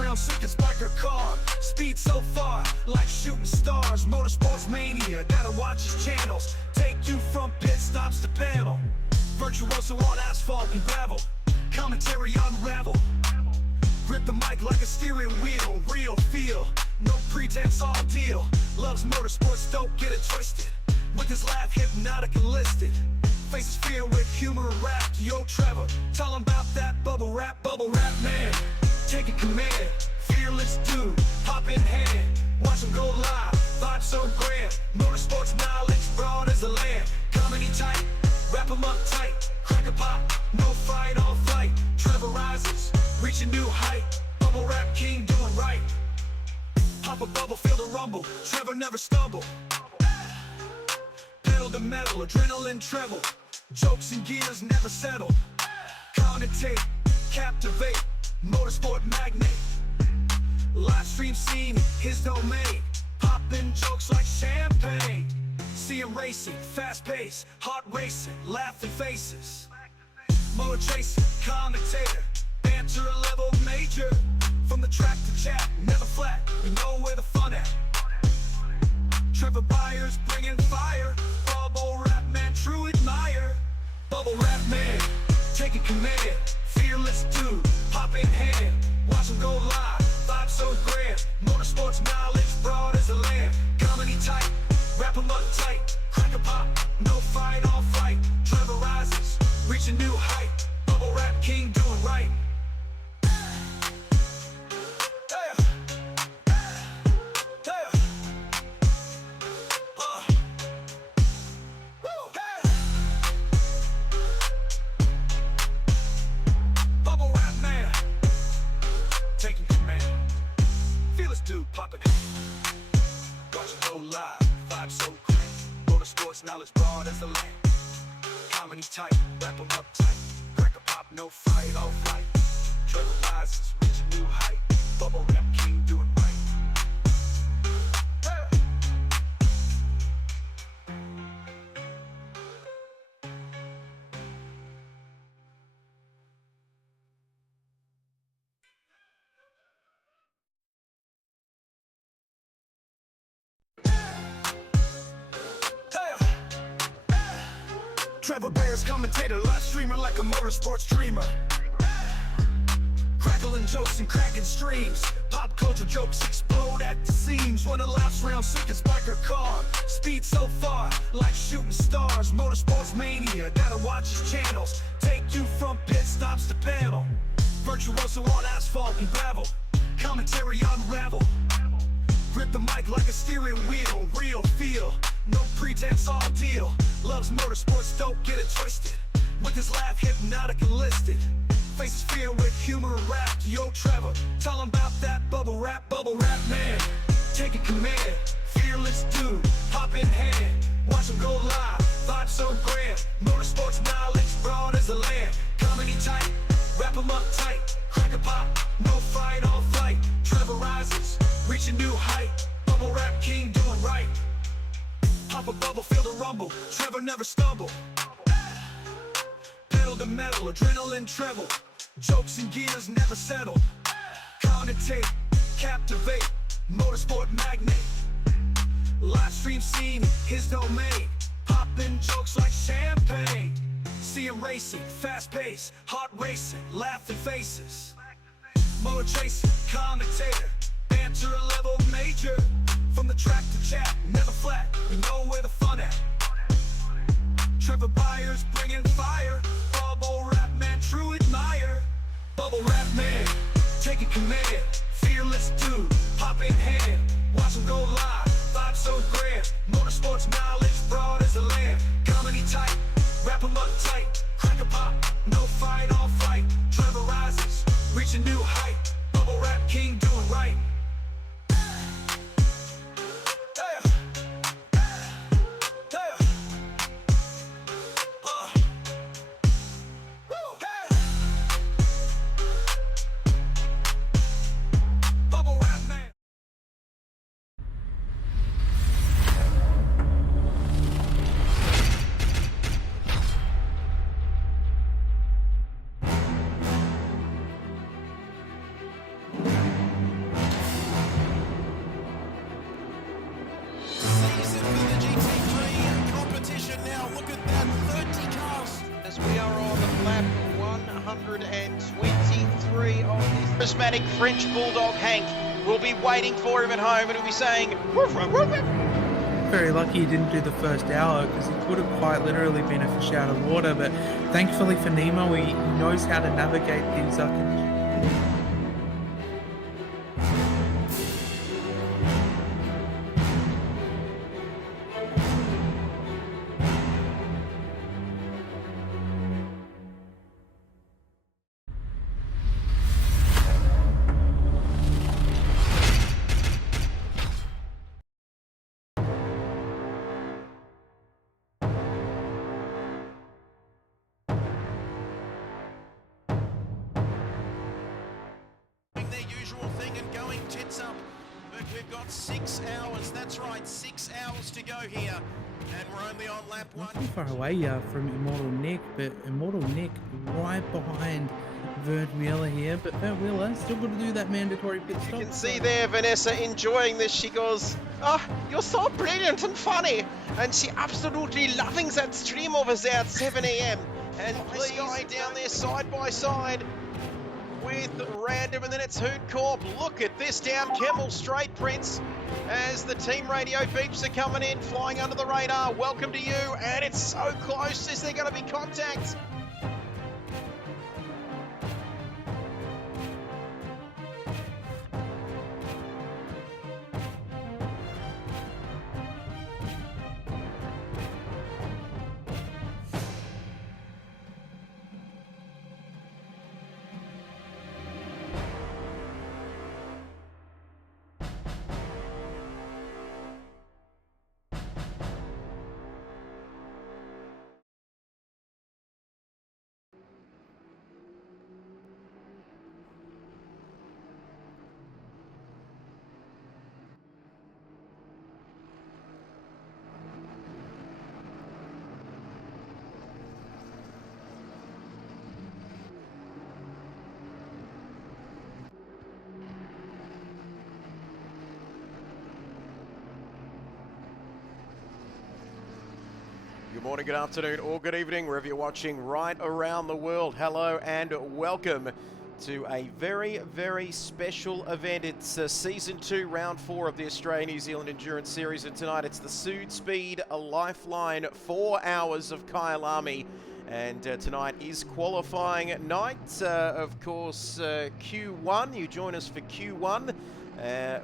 round seconds like a car. Speed so far, like shooting stars. Motorsports mania, gotta watch his channels. Take you from pit stops to panel. Virtuoso on asphalt and gravel. Commentary unravel. Grip the mic like a steering wheel. Real feel, no pretense, all deal. Loves motorsports, don't get it twisted. With his laugh hypnotic and listed. Faces fear with humor and rap. Yo Trevor, tell him about that bubble rap man. Taking command, fearless dude, pop in hand. Watch him go live, vibe so grand. Motorsports knowledge, broad as the land. Comedy tight, wrap him up tight. Crack a pop, no fight, all flight. Trevor rises, reach a new height. Bubble rap king doing right. Pop a bubble, feel the rumble. Trevor never stumble. Pedal to metal, adrenaline treble. Jokes and gears never settle. Connotate, captivate. Motorsport magnate. Live stream scene, his domain. Poppin' jokes like champagne. See him racing, fast pace. Hot racing, laughing faces. Motor chasing, commentator. Banter level major. From the track to chat, never flat. You know where the fun at. Trevor Byers bringing fire. Bubble rap man, true admire. Bubble rap man, taking command. Fearless dude, pop in hand. Watch him go live, vibe so grand. Motorsports knowledge, broad as the land. Comedy tight, wrap him up tight. Crack a pop, no fight, all fight. Trevor rises, reach a new height. Bubble rap king doing right. Motorsports knowledge broad as the land. Comedy tight, wrap 'em up tight. Crack a pop, no fight, all flight. Trevor rises, reach a new height. Bubble rap king doing right. Trevor Byers, commentator, live streamer like a motorsports dreamer. Crackling jokes and cracking streams. Pop culture jokes explode at the seams. When a laps round seconds like a car. Speed so far, like shooting stars. Motorsports mania, gotta watch his channels. Take you from pit stops to panel. Virtuoso on asphalt and gravel. Commentary unravel. Grip the mic like a steering wheel. Real feel, no pretense, all deal. Loves motorsports, don't get it twisted. With his laugh hypnotic and listed. Faces fear with humor and rap. Yo Trevor, tell him about that bubble rap man. Taking command, fearless dude, pop in hand. Watch him go live, vibe so grand. Motorsports knowledge, broad as the land. Comedy tight, wrap him up tight. Crack a pop, no fight, all flight. Trevor rises, reach a new height. Bubble rap king doing right. Pop a bubble, feel the rumble. Trevor never stumble. Pedal to metal, adrenaline treble. Jokes and gears never settle. Connotate, captivate. Motorsport magnate. Live stream scene, his domain. Poppin' jokes like champagne. See him racing, fast pace. Hot racing, laughing faces. Motor chasing, commentator. Banter level major. From the track to chat, never flat. You know where the fun at. Trevor Byers bringing fire. Bubble rap man, true admire. Bubble rap man, taking command. Fearless dude, pop in hand. Watch him go live, vibe so grand. Motorsports knowledge, broad as the land. Comedy tight, wrap him up tight. Crack a pop, no fight, all flight. Trevor rises, reach a new height. Bubble rap king doing right. charismatic French bulldog Hank will be waiting for him at home and he'll be saying, woof, woof, woof, woof. Very lucky he didn't do the first hour because he could have quite literally been a fish out of water, but thankfully for Nemo, he knows how to navigate these conditions. Their usual thing and going tits up, but we've got 6 hours, that's right, 6 hours to go here, and we're only on lap one. Not too far away from Immortal Nick, but Immortal Nick right behind Vert Wheeler here, but Vert Wheeler still got to do that mandatory pit stop. You can see there Vanessa enjoying this. She goes, "Oh, you're so brilliant and funny," and she absolutely loving that stream over there at 7 a.m. and this guy down there side by side with Random, and then it's Hoot Corp. Look at this down Kemmel Straight, Prince, as the team radio beeps are coming in, flying under the radar. Welcome to you, and it's so close. Is there going to be contact? Good morning, good afternoon, or good evening, wherever you're watching right around the world. Hello and welcome to a very, very special event. It's Season 2, Round 4 of the Australia-New Zealand Endurance Series, and tonight it's the SUDSPEED Lifeline 4 hours of Kyalami. And tonight is qualifying night. Of course, Q1, you join us for Q1.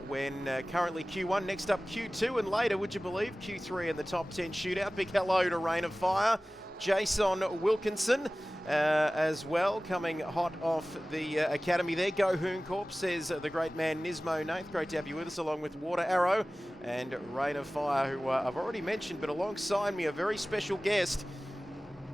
When currently Q1, next up Q2, and later, would you believe, Q3 in the top 10 shootout. Big hello to Rain of Fire, Jason Wilkinson as well, coming hot off the academy there. Go Hoon Corp, says the great man Nismo Nath. Great to have you with us, along with Water Arrow and Rain of Fire, who I've already mentioned, but alongside me, a very special guest.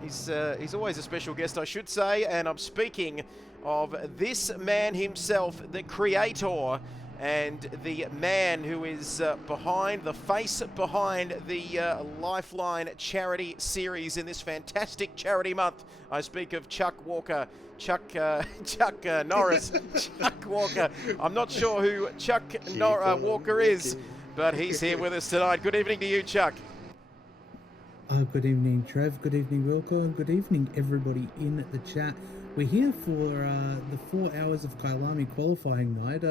He's always a special guest, I should say, and I'm speaking of this man himself, the creator, and the man who is behind, the face behind the Lifeline charity series in this fantastic charity month. I speak of Chuck Walker, Chuck Norris, Chuck Walker. I'm not sure who Chuck Walker is, but he's here with us tonight. Good evening to you, Chuck. Good evening, Trev. Good evening, Wilco, and good evening, everybody in the chat. We're here for the 4 hours of Kyalami qualifying night.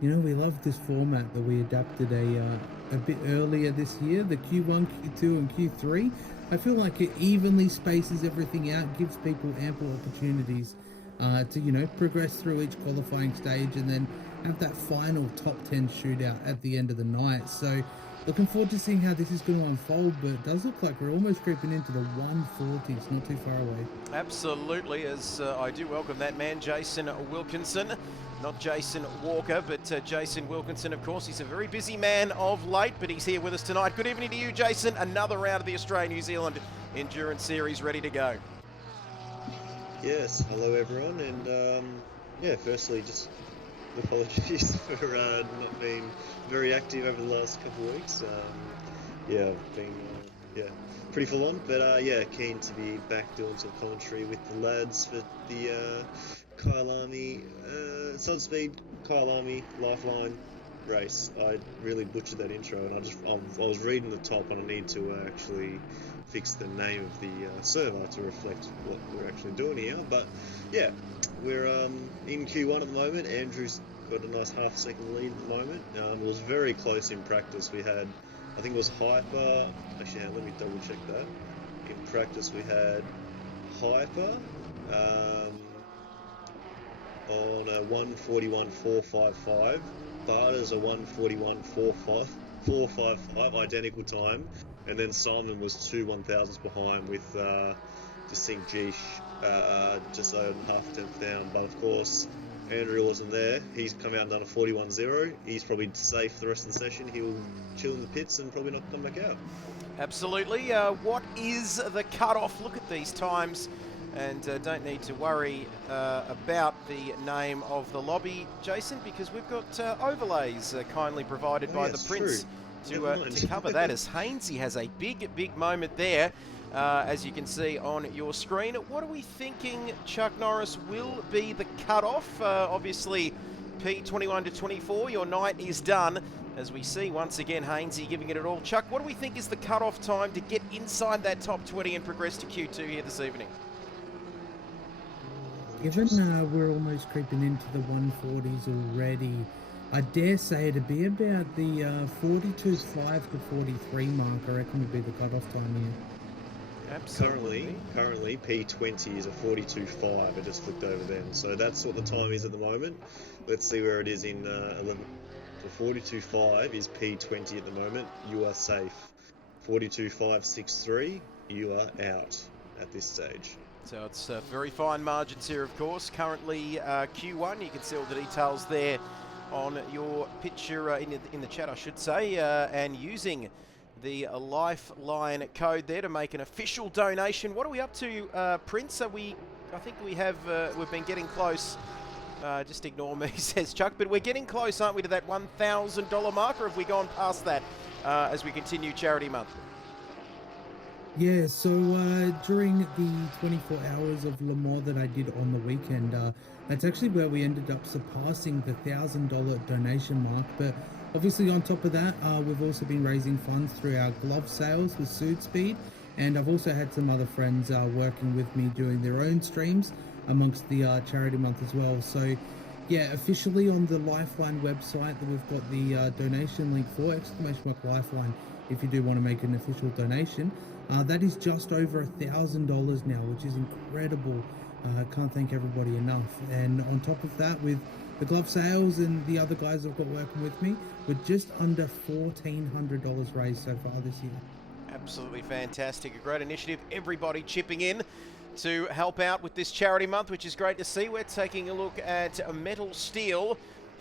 You know, we love this format that we adapted a bit earlier this year, the Q1, Q2, and Q3. I feel like it evenly spaces everything out, gives people ample opportunities to, you know, progress through each qualifying stage and then have that final top 10 shootout at the end of the night. So looking forward to seeing how this is going to unfold, but it does look like we're almost creeping into the 140s, not too far away. Absolutely, as I do welcome that man, Jason Wilkinson. Not Jason Walker, but Jason Wilkinson, of course. He's a very busy man of late, but he's here with us tonight. Good evening to you, Jason. Another round of the Australia-New Zealand Endurance Series ready to go. Yes, hello everyone, and yeah, firstly, just apologies for not being very active over the last couple of weeks. Yeah, I've been pretty full on, but yeah, keen to be back doing some commentary with the lads for the Kyalami, SUDSPEED, Kyalami, Lifeline race. I really butchered that intro, and I was reading the top, and I need to actually fix the name of the server to reflect what we're actually doing here. But yeah, we're in Q1 at the moment. Andrew's got a nice half-second lead at the moment. It was very close in practice. We had, I think it was Hyper. Actually, let me double check that. In practice, we had Hyper on a 1:41.455. Barter's a 1:41.455, identical time, and then Simon was 2 1,000ths behind with Distinct Geesh just over half a tenth down. But of course, Andrew wasn't there. He's come out and done a 41.0. He's probably safe for the rest of the session. He'll chill in the pits and probably not come back out. Absolutely. What is the cut-off? Look at these times. And don't need to worry about the name of the lobby, Jason, because we've got overlays kindly provided by the Prince to cover that, as Hainsey has a big moment there, as you can see on your screen. What are we thinking, Chuck Norris, will be the cut-off? Obviously, P21 to 24, your night is done. As we see, once again, Hainsey giving it all. Chuck, what do we think is the cut-off time to get inside that top 20 and progress to Q2 here this evening? Given we're almost creeping into the 140s already, I dare say it'd be about the 42.5 to 43 mark. I reckon would be the cut-off time here. Absolutely. Currently, P20 is a 42.5. I just looked over then, so that's what the time is at the moment. Let's see where it is in 11. So 42.5 is P20 at the moment. You are safe. 42.563. You are out at this stage. So it's very fine margins here, of course. Currently Q1, you can see all the details there on your picture in the chat, I should say, and using the LIFELINE code there to make an official donation. What are we up to, Prince? I think we've been getting close. Just ignore me, says Chuck, but we're getting close, aren't we, to that $1,000 mark, or have we gone past that as we continue Charity Month? Yeah, so during the 24 hours of Le Mans that I did on the weekend, that's actually where we ended up surpassing the $1,000 donation mark. But obviously on top of that, we've also been raising funds through our glove sales with SUDSPEED, and I've also had some other friends working with me doing their own streams amongst the charity month as well. So yeah, officially on the Lifeline website that we've got the donation link for, !Lifeline, if you do want to make an official donation. That is just over $1,000 now, which is incredible. Can't thank everybody enough. And on top of that, with the glove sales and the other guys I've got working with me, we're just under $1,400 raised so far this year. Absolutely fantastic. A great initiative. Everybody chipping in to help out with this charity month, which is great to see. We're taking a look at Metal Steel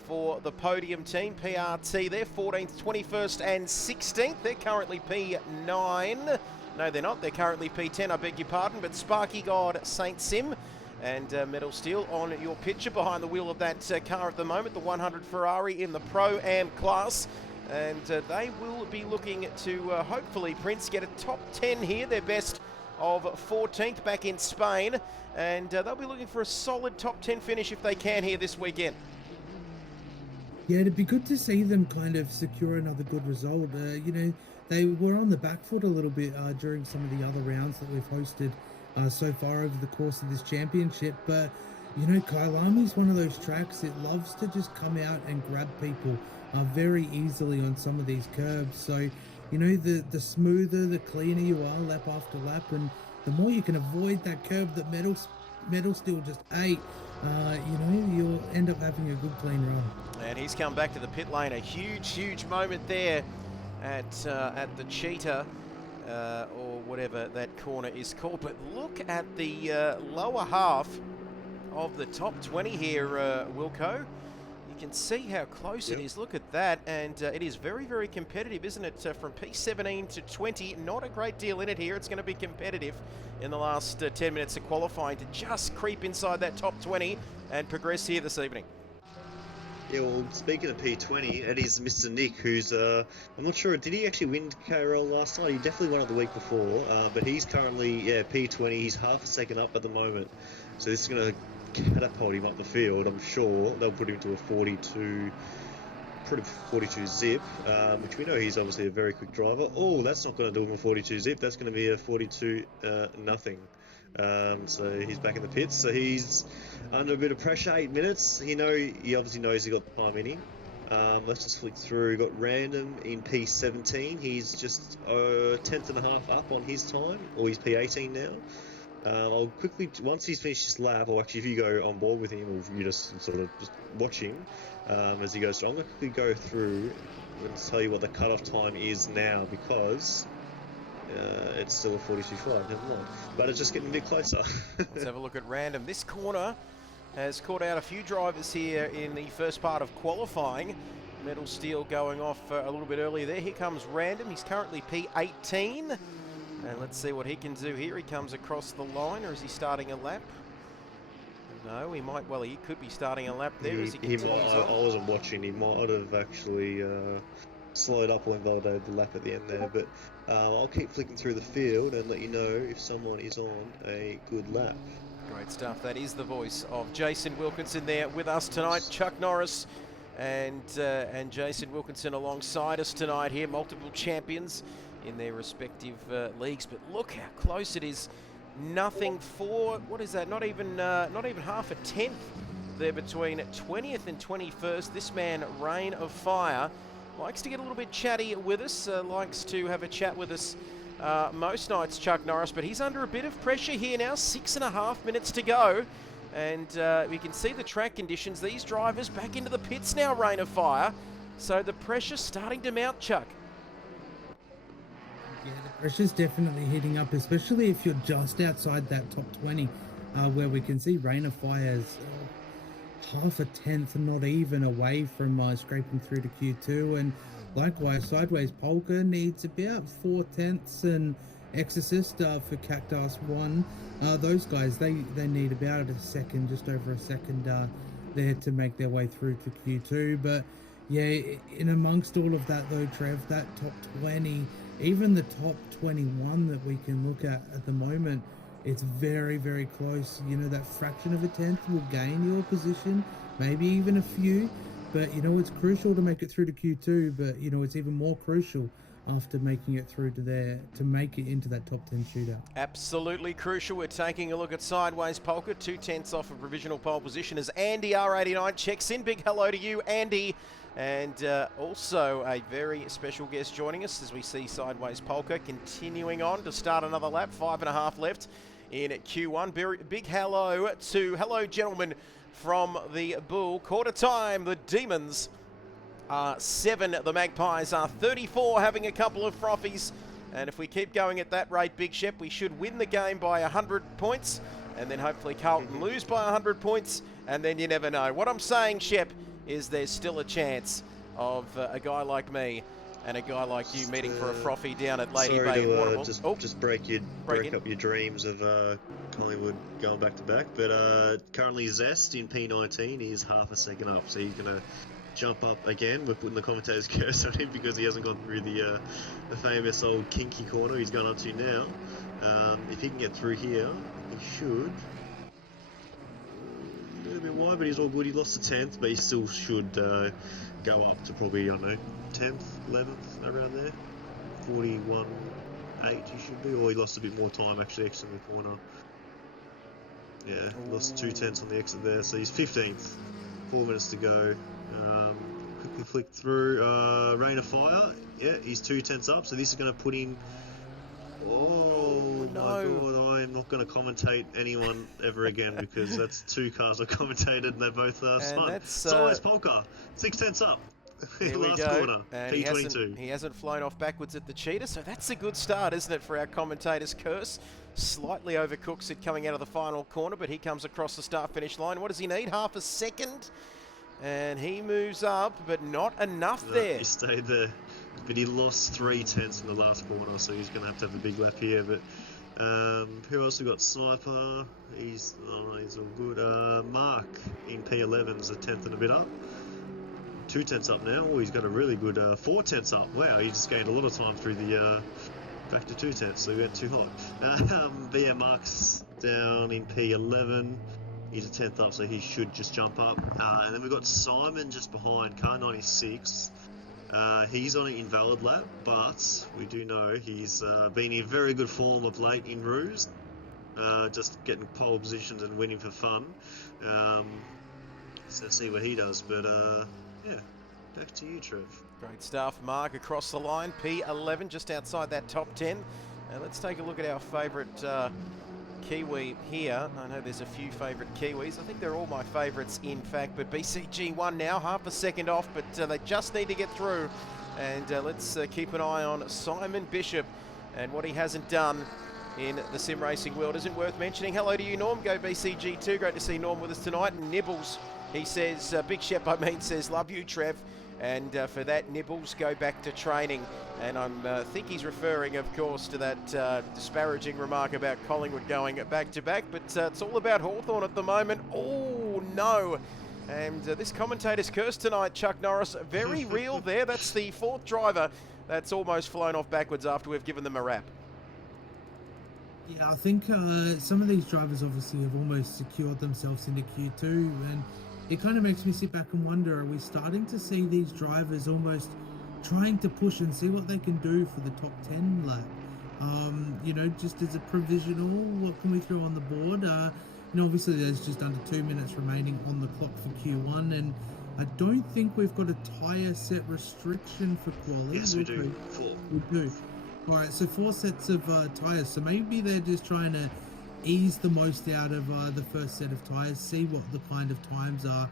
for the podium team. PRT there, 14th, 21st and 16th. They're currently P9. No, they're not. They're currently P10, I beg your pardon. But Sparky God, Saint Sim, and Metal Steel on your picture behind the wheel of that car at the moment, the 100 Ferrari in the Pro-Am class. And they will be looking to hopefully, Prince, get a top 10 here. Their best of 14th back in Spain. And they'll be looking for a solid top 10 finish if they can here this weekend. Yeah, it'd be good to see them kind of secure another good result. You know, they were on the back foot a little bit during some of the other rounds that we've hosted so far over the course of this championship. But, you know, Kyalami's one of those tracks that loves to just come out and grab people very easily on some of these curbs. So, you know, the smoother, the cleaner you are lap after lap, and the more you can avoid that curb that Metal Steel just ate, you know, you'll end up having a good clean run. And he's come back to the pit lane. A huge moment there at the Cheetah, or whatever that corner is called. But look at the lower half of the top 20 here, Wilco. You can see how close it is. Look at that, and it is very competitive, isn't it? From P17 to 20, not a great deal in it here. It's going to be competitive in the last 10 minutes of qualifying to just creep inside that top 20 and progress here this evening. Yeah, well, speaking of P20, it is Mr. Nick, who's, I'm not sure, did he actually win KRL last night? He definitely won it the week before, but he's currently, P20, he's half a second up at the moment. So this is going to catapult him up the field, I'm sure. They'll put him to a 42, pretty 42 zip, which we know he's obviously a very quick driver. Oh, that's not going to do him a 42 zip. That's going to be a 42 nothing. So he's back in the pits. So he's under a bit of pressure. 8 minutes. He obviously knows he got the time in him. Let's just flick through. Got Random in P17. He's just a tenth and a half up on his time, or he's P18 now. I'll quickly, once he's finished his lap, or actually if you go on board with him, or you just sort of just watch him as he goes through, I'm going to quickly go through and tell you what the cutoff time is now, because it's still a 42.5, never mind. But it's just getting a bit closer. Let's have a look at Random. This corner has caught out a few drivers here in the first part of qualifying. Metal Steel going off a little bit earlier there. Here comes Random. He's currently P18. And let's see what he can do here. He comes across the line, or is he starting a lap? No, he might. Well, he could be starting a lap there as he continues on. I wasn't watching. He might have actually slowed up or invalidated the lap at the end there. But I'll keep flicking through the field and let you know if someone is on a good lap. Great stuff. That is the voice of Jason Wilkinson there with us tonight. Chuck Norris and Jason Wilkinson alongside us tonight here. Multiple champions in their respective leagues, but look how close it is. Nothing for, what is that, not even half a tenth there between 20th and 21st. This man, Rain of Fire, likes to get a little bit chatty with us, likes to have a chat with us most nights, Chuck Norris, but he's under a bit of pressure here now. 6.5 minutes to go, and we can see the track conditions. These drivers back into the pits now, Rain of Fire, so the pressure's starting to mount, Chuck. Yeah, the pressure's definitely heating up, especially if you're just outside that top 20, where we can see Rain of Fire's half a tenth, not even, away from scraping through to Q2, and likewise Sideways Polka needs about 4 tenths, and Exorcist for Cactus 1. Those guys, they need about a second, just over a second there to make their way through to Q2. But yeah, in amongst all of that though, Trev, that top 20, even the top 21 that we can look at the moment, it's very, very close. You know, that fraction of a tenth will gain your position, maybe even a few. But, you know, it's crucial to make it through to Q2, but, you know, it's even more crucial after making it through to there to make it into that top 10 shootout. Absolutely crucial. We're taking a look at Sideways Polka, 2 tenths off a provisional pole position as Andy R89 checks in. Big hello to you, Andy. And also a very special guest joining us as we see Sideways Polka continuing on to start another lap. 5.5 left in Q1. Big hello gentlemen from the Bull. Quarter time, the Demons are 7, the Magpies are 34, having a couple of frothies. And if we keep going at that rate, Big Shep, we should win the game by 100 points. And then hopefully Carlton lose by 100 points. And then you never know. What I'm saying, Shep, is there's still a chance of a guy like me and a guy like you meeting for a frothy down at Lady Bay in Warrnambool. Just break up your dreams of Collingwood going back to back. But currently Zest in P19 is half a second up, so he's gonna jump up again. We're putting the commentator's curse on him because he hasn't gone through the famous old kinky corner he's gone up to now. If he can get through here, he should. A little bit wide, but he's all good. He lost a 10th, but he still should go up to probably, I don't know, 10th, 11th, around there. 41.8 he should be, or he lost a bit more time actually exiting the corner. Yeah, lost 2 tenths on the exit there, so he's 15th. 4 minutes to go. Quickly flick through. Rain of Fire, yeah, he's 2 tenths up, so this is going to put in. Oh no. My god, I am not going to commentate anyone ever again because that's 2 cars I commentated and they're both smart. Sideways Polka, 6 tenths up. Here we Last go. corner, And P22. he hasn't flown off backwards at the cheetah, so that's a good start, isn't it, for our commentator's curse? Slightly overcooks it coming out of the final corner, but he comes across the start-finish line. What does he need? Half a second? And he moves up, but not enough there. He stayed there. But he lost 3 tenths in the last corner, so he's going to have a big lap here. But who else we got? Sniper. He's all good. Mark in P11 is a tenth and a bit up. 2 tenths up now. Oh, he's got a really good 4 tenths up. Wow, he just gained a lot of time through the back to 2 tenths, so he went too hot. But yeah, Mark's down in P11. He's a 10th up, so he should just jump up. And then we've got Simon just behind, car 96. He's on an invalid lap, but we do know he's been in very good form of late in Roos. Just getting pole positions and winning for fun. So see what he does. But yeah, back to you, Trev. Great stuff, Mark, across the line. P11 just outside that top 10. And let's take a look at our favourite Kiwi here. I know there's a few favourite Kiwis. I think they're all my favourites, in fact. But BCG1 now, half a second off, but they just need to get through. And let's keep an eye on Simon Bishop and what he hasn't done in the sim racing world. Isn't worth mentioning. Hello to you, Norm. Go BCG2. Great to see Norm with us tonight. And Nibbles, he says, Big Shep, says, love you, Trev. And for that, Nibbles, go back to training. And I think he's referring, of course, to that disparaging remark about Collingwood going back-to-back. But it's all about Hawthorn at the moment. Oh, no. And this commentator's curse tonight, Chuck Norris, very real there. That's the fourth driver that's almost flown off backwards after we've given them a wrap. Yeah, I think some of these drivers obviously have almost secured themselves into Q2, and it kind of makes me sit back and wonder, are we starting to see these drivers almost trying to push and see what they can do for the top 10 lap? You know, just as a provisional, what can we throw on the board? You know, obviously there's just under 2 minutes remaining on the clock for Q1, and I don't think we've got a tyre set restriction for quali. Yes, we do. 4. We do. All right, so 4 sets of tyres. So maybe they're just trying to ease the most out of the first set of tyres, see what the kind of times are,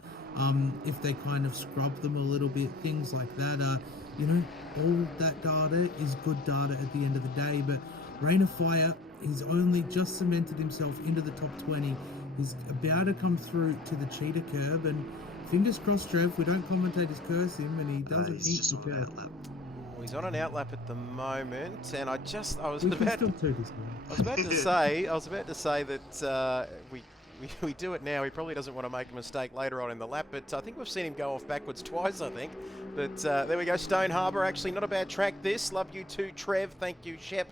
if they kind of scrub them a little bit, things like that. You know, all that data is good data at the end of the day, but Rain of Fire, he's only just cemented himself into the top 20. He's about to come through to the cheetah curb, and fingers crossed, Trev, we don't commentators curse him, and he doesn't eat the curb. He's on an outlap at the moment, and I was We about can still do this, man. I was about to say that we do it now. He probably doesn't want to make a mistake later on in the lap, but I think we've seen him go off backwards twice, I think. But there we go, Stone Harbour. Actually, not a bad track this. Love you too, Trev. Thank you, Shep.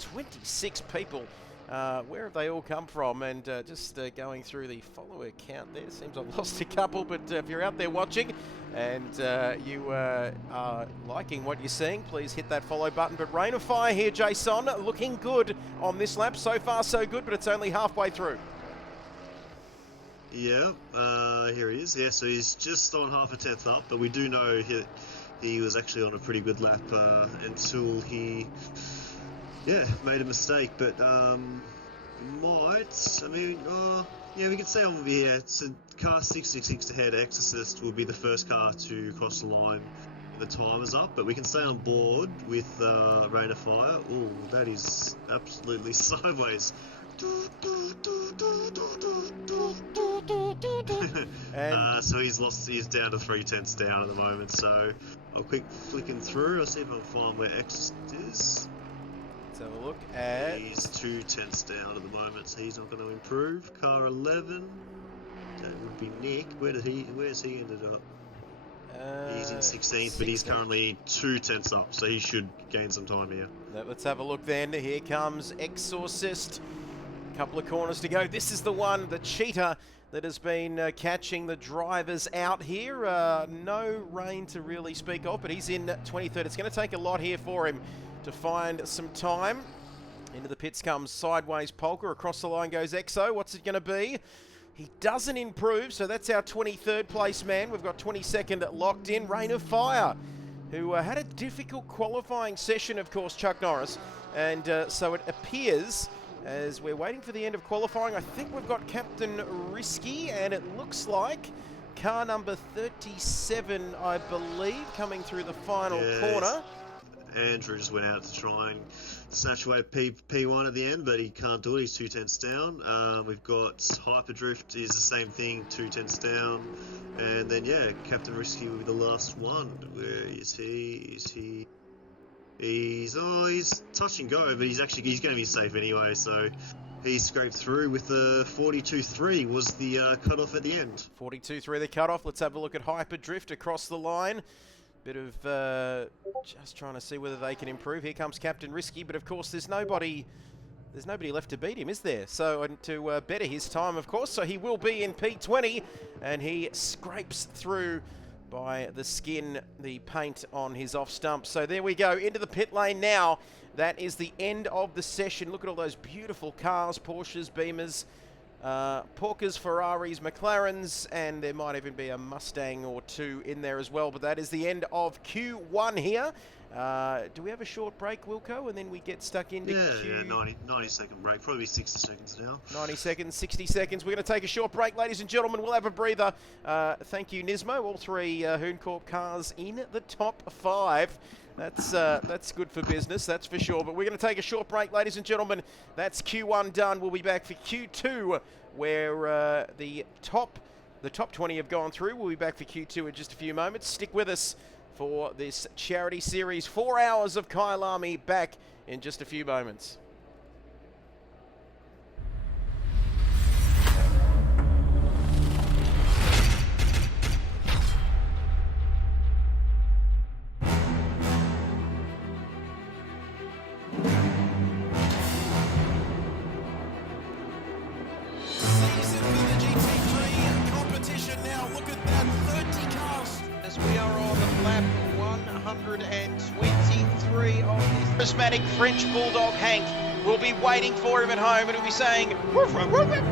26 people. Where have they all come from? And just going through the follower count there, seems I've lost a couple, but if you're out there watching and you are liking what you're seeing, please hit that follow button. But Rain of Fire here, Jason, looking good on this lap. So far so good, but it's only halfway through. Yeah, here he is. Yeah, so he's just on half a 10th up, but we do know he was actually on a pretty good lap until he made a mistake. But yeah, we could say on here, it's a car 666 ahead. Exorcist will be the first car to cross the line. The time is up, but we can stay on board with Rain of Fire. Oh, that is absolutely sideways. So he's down to 3/10 down at the moment. So I'll quick flicking through. I'll see if I can find where Exorcist is. Let's have a look at... He's 2/10 down at the moment, so he's not going to improve. Car 11. That would be Nick. Where's he ended up? He's in 16th, but he's currently 2/10 up, so he should gain some time here. Let's have a look then. Here comes Exorcist. Couple of corners to go. This is the one, the cheetah, that has been catching the drivers out here. No rain to really speak of, but he's in 23rd. It's going to take a lot here for him to find some time. Into the pits comes Sideways Polka. Across the line goes Exo. What's it going to be? He doesn't improve, so that's our 23rd place man. We've got 22nd locked in. Rain of Fire, who had a difficult qualifying session, of course, Chuck Norris. And so it appears, as we're waiting for the end of qualifying, I think we've got Captain Risky, and it looks like car number 37, I believe, coming through the final corner. Andrew just went out to try and snatch away P1 at the end, but he can't do it. He's 2/10 down. We've got Hyperdrift is the same thing, 2/10 down. And then, yeah, Captain Risky will be the last one. Where is he? He's touch and go, but he's going to be safe anyway. So he scraped through with the 42.3 was the cutoff at the end. 42.3 the cutoff. Let's have a look at Hyperdrift across the line. Bit of just trying to see whether they can improve. Here comes Captain Risky, but of course there's nobody there's nobody left to beat him, is there? So, and to better his time, of course. So he will be in P20, and he scrapes through by the skin, the paint on his off stump. So there we go, into the pit lane now. That is the end of the session. Look at all those beautiful cars, Porsches, Beamers, Porkers, Ferraris, McLarens, and there might even be a Mustang or two in there as well. But that is the end of Q1 here. Do we have a short break, Wilco, and then we get stuck into Yeah, 90-second break, probably 60 seconds now. 90 seconds, 60 seconds. We're going to take a short break, ladies and gentlemen. We'll have a breather. Thank you, Nismo. All three Hooncorp cars in the top 5. That's good for business, that's for sure. But we're going to take a short break, ladies and gentlemen. That's Q1 done. We'll be back for Q2, where the top 20 have gone through. We'll be back for Q2 in just a few moments. Stick with us for this charity series. 4 hours of Kyalami, back in just a few moments. Season for the GT3 competition now. Look at that, 30 cars. As we are on lap 123 of this charismatic French Bulldog Hank will be waiting for him at home and he'll be saying, woof, woof, woof, woof.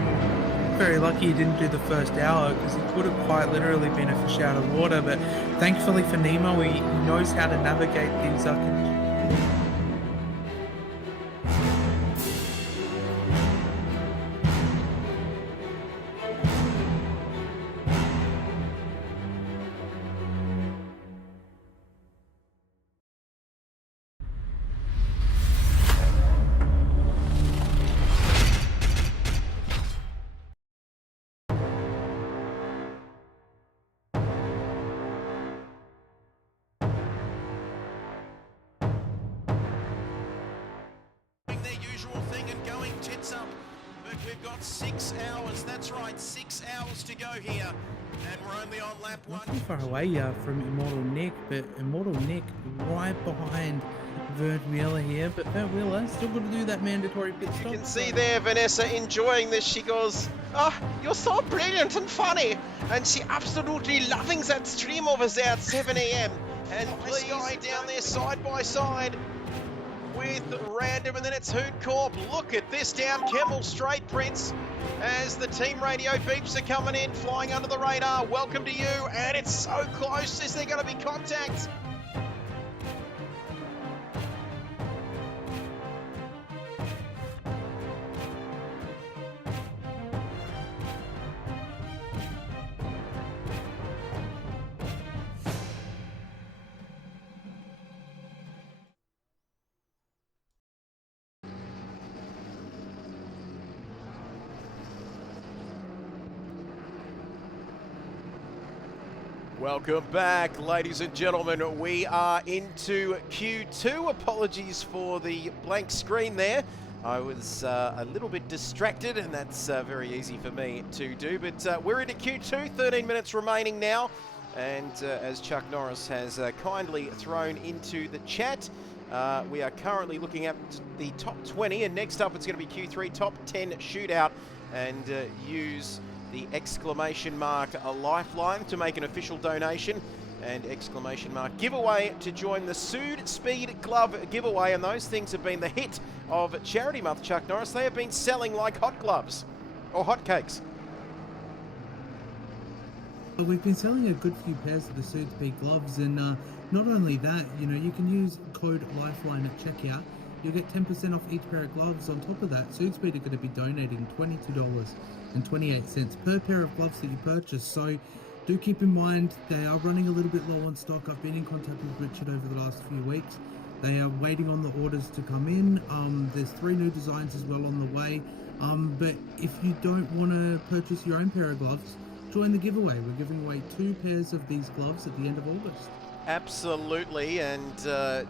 Very lucky he didn't do the first hour because it would have quite literally been a fish out of water. But thankfully for Nemo, he knows how to navigate these conditions. Their usual thing and going tits up. But we've got 6 hours, that's right, 6 hours to go here. And we're only on lap 1. Not too far away from Immortal Nick, but Immortal Nick right behind Vert Wheeler here. But Vert Wheeler still got to do that mandatory pit stop. You can see there Vanessa enjoying this. She goes, "Oh, you're so brilliant and funny." And she absolutely loving that stream over there at 7 a.m. And this guy down there side by side with Random, and then it's Hooncorp. Look at this down Kemmel Straight, Prince, as the team radio beeps are coming in, flying under the radar. Welcome to you, and it's so close. Is there going to be contact? Welcome back, ladies and gentlemen. We are into Q2. Apologies for the blank screen there. I was a little bit distracted, and that's very easy for me to do. But we're into Q2, 13 minutes remaining now. And as Chuck Norris has kindly thrown into the chat, we are currently looking at the top 20. And next up, it's going to be Q3 top 10 shootout. And use the exclamation mark a lifeline to make an official donation, and exclamation mark giveaway to join the SUDSPEED glove giveaway. And those things have been the hit of Charity Month, Chuck Norris. They have been selling like hot gloves or hotcakes. We've been selling a good few pairs of the SUDSPEED gloves, and not only that, you know, you can use code LIFELINE at checkout. You'll get 10% off each pair of gloves. On top of that, SUDSPEED are going to be donating $22.28 per pair of gloves that you purchase. So do keep in mind they are running a little bit low on stock. I've been in contact with Richard over the last few weeks. They are waiting on the orders to come in. There's 3 new designs as well on the way. But if you don't want to purchase your own pair of gloves, join the giveaway. We're giving away 2 pairs of these gloves at the end of August. Absolutely, and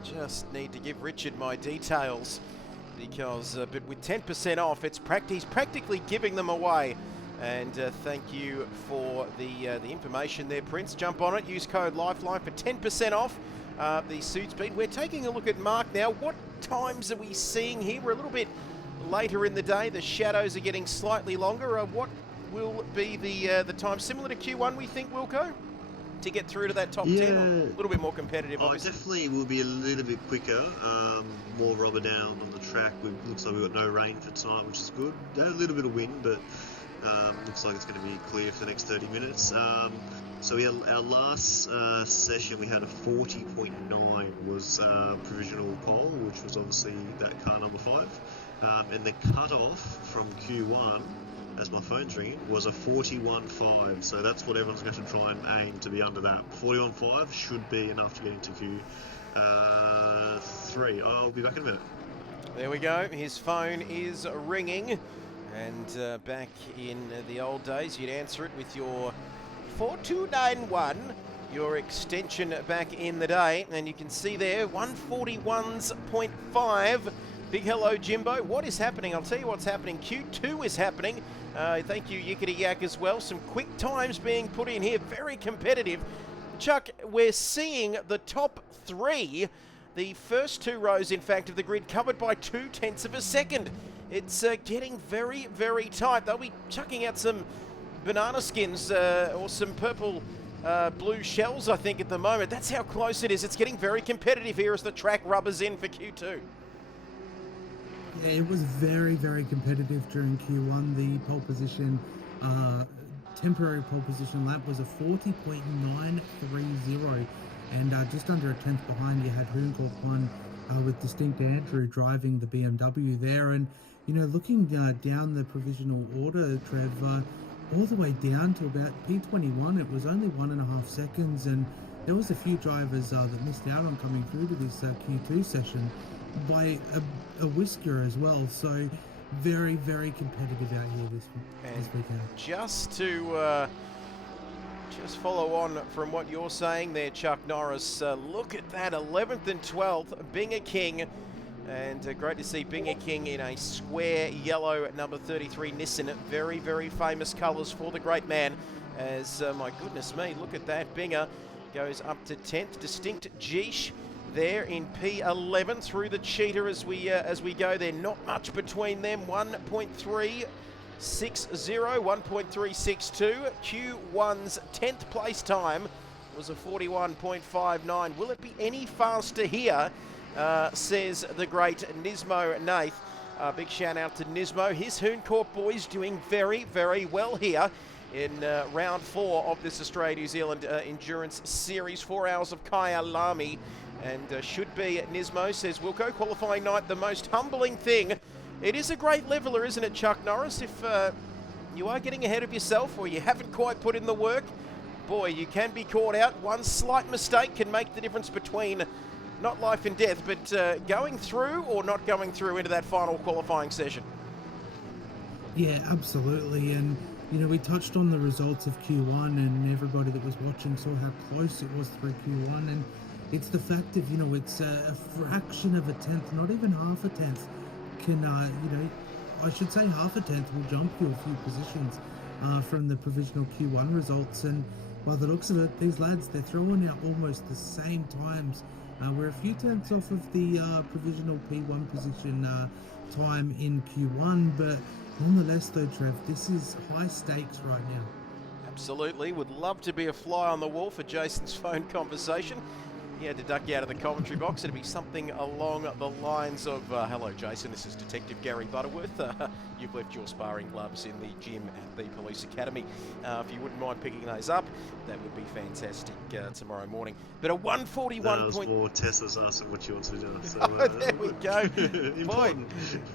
just need to give Richard my details, because but with 10% off, he's practically giving them away. And thank you for the information there, Prince. Jump on it, use code LIFELINE for 10% off the SUDSPEED. We're taking a look at Mark now. What times are we seeing here? We're a little bit later in the day. The shadows are getting slightly longer. What will be the time? Similar to Q1, we think, Wilco? To get through to that top 10, or a little bit more competitive, obviously. Definitely will be a little bit quicker, more rubber down on the track. Looks like we've got no rain for tonight, which is good. A little bit of wind, but looks like it's going to be clear for the next 30 minutes. So we had our last session, we had a 40.9 was provisional pole, which was obviously that car number 5. And the cut-off from Q1, as my phone's ringing, was a 41.5. So that's what everyone's going to try and aim to be under that. 41.5 should be enough to get into Q3. I'll be back in a minute. There we go. His phone is ringing. And back in the old days, you'd answer it with your 4291, your extension back in the day. And you can see there, 141.5. Big hello, Jimbo. What is happening? I'll tell you what's happening. Q2 is happening. Thank you, Yickety Yak, as well. Some quick times being put in here. Very competitive. Chuck, we're seeing the top 3, the first 2 rows, in fact, of the grid covered by 0.2 of a second. It's getting very, very tight. They'll be chucking out some banana skins or some purple blue shells, I think, at the moment. That's how close it is. It's getting very competitive here as the track rubbers in for Q2. Yeah, it was very, very competitive during Q1. The pole position, temporary pole position lap was a 40.930, and just under a tenth behind you had Hooncorp 1 with Distinct Andrew driving the BMW there. And, you know, looking down the provisional order, Trev, all the way down to about P21, it was only 1.5 seconds, and there was a few drivers that missed out on coming through to this Q2 session by a whisker as well. So very, very competitive out here this weekend. Just to just follow on from what you're saying there, Chuck Norris, look at that, 11th and 12th, Binga King. And great to see Binga King in a square yellow number 33 Nissan. Very, very famous colours for the great man. As, my goodness me, look at that. Binga goes up to 10th. Distinct Geesh there in P11 through the cheater as we go there. Not much between them. 1.360, 1.362. Q1's 10th place time was a 41.59. Will it be any faster here? Says the great Nismo Nath. Big shout out to Nismo. His Hooncorp boys doing very, very well here in round 4 of this Australia-New Zealand Endurance Series. 4 hours of Kyalami. And should be Nismo, says Wilco. Qualifying night, the most humbling thing. It is a great leveler, isn't it, Chuck Norris? If you are getting ahead of yourself or you haven't quite put in the work, boy, you can be caught out. One slight mistake can make the difference between not life and death, but going through or not going through into that final qualifying session. Yeah, absolutely. And, you know, we touched on the results of Q1, and everybody that was watching saw how close it was through Q1. And it's the fact of, you know, it's a fraction of a tenth, not even half a tenth, can, you know, I should say half a tenth will jump you a few positions from the provisional Q1 results. And by the looks of it, these lads, they're throwing out almost the same times. We're a few tenths off of the provisional P1 position time in Q1, but nonetheless though, Trev, this is high stakes right now. Absolutely. Would love to be a fly on the wall for Jason's phone conversation. He had to duck you out of the commentary box. It'd be something along the lines of, hello Jason, this is Detective Gary Butterworth. You've left your sparring gloves in the gym at the Police Academy. If you wouldn't mind picking those up, that would be fantastic tomorrow morning. But a 141 that was point... more Tessa's asking what she wants to do. So, there we go.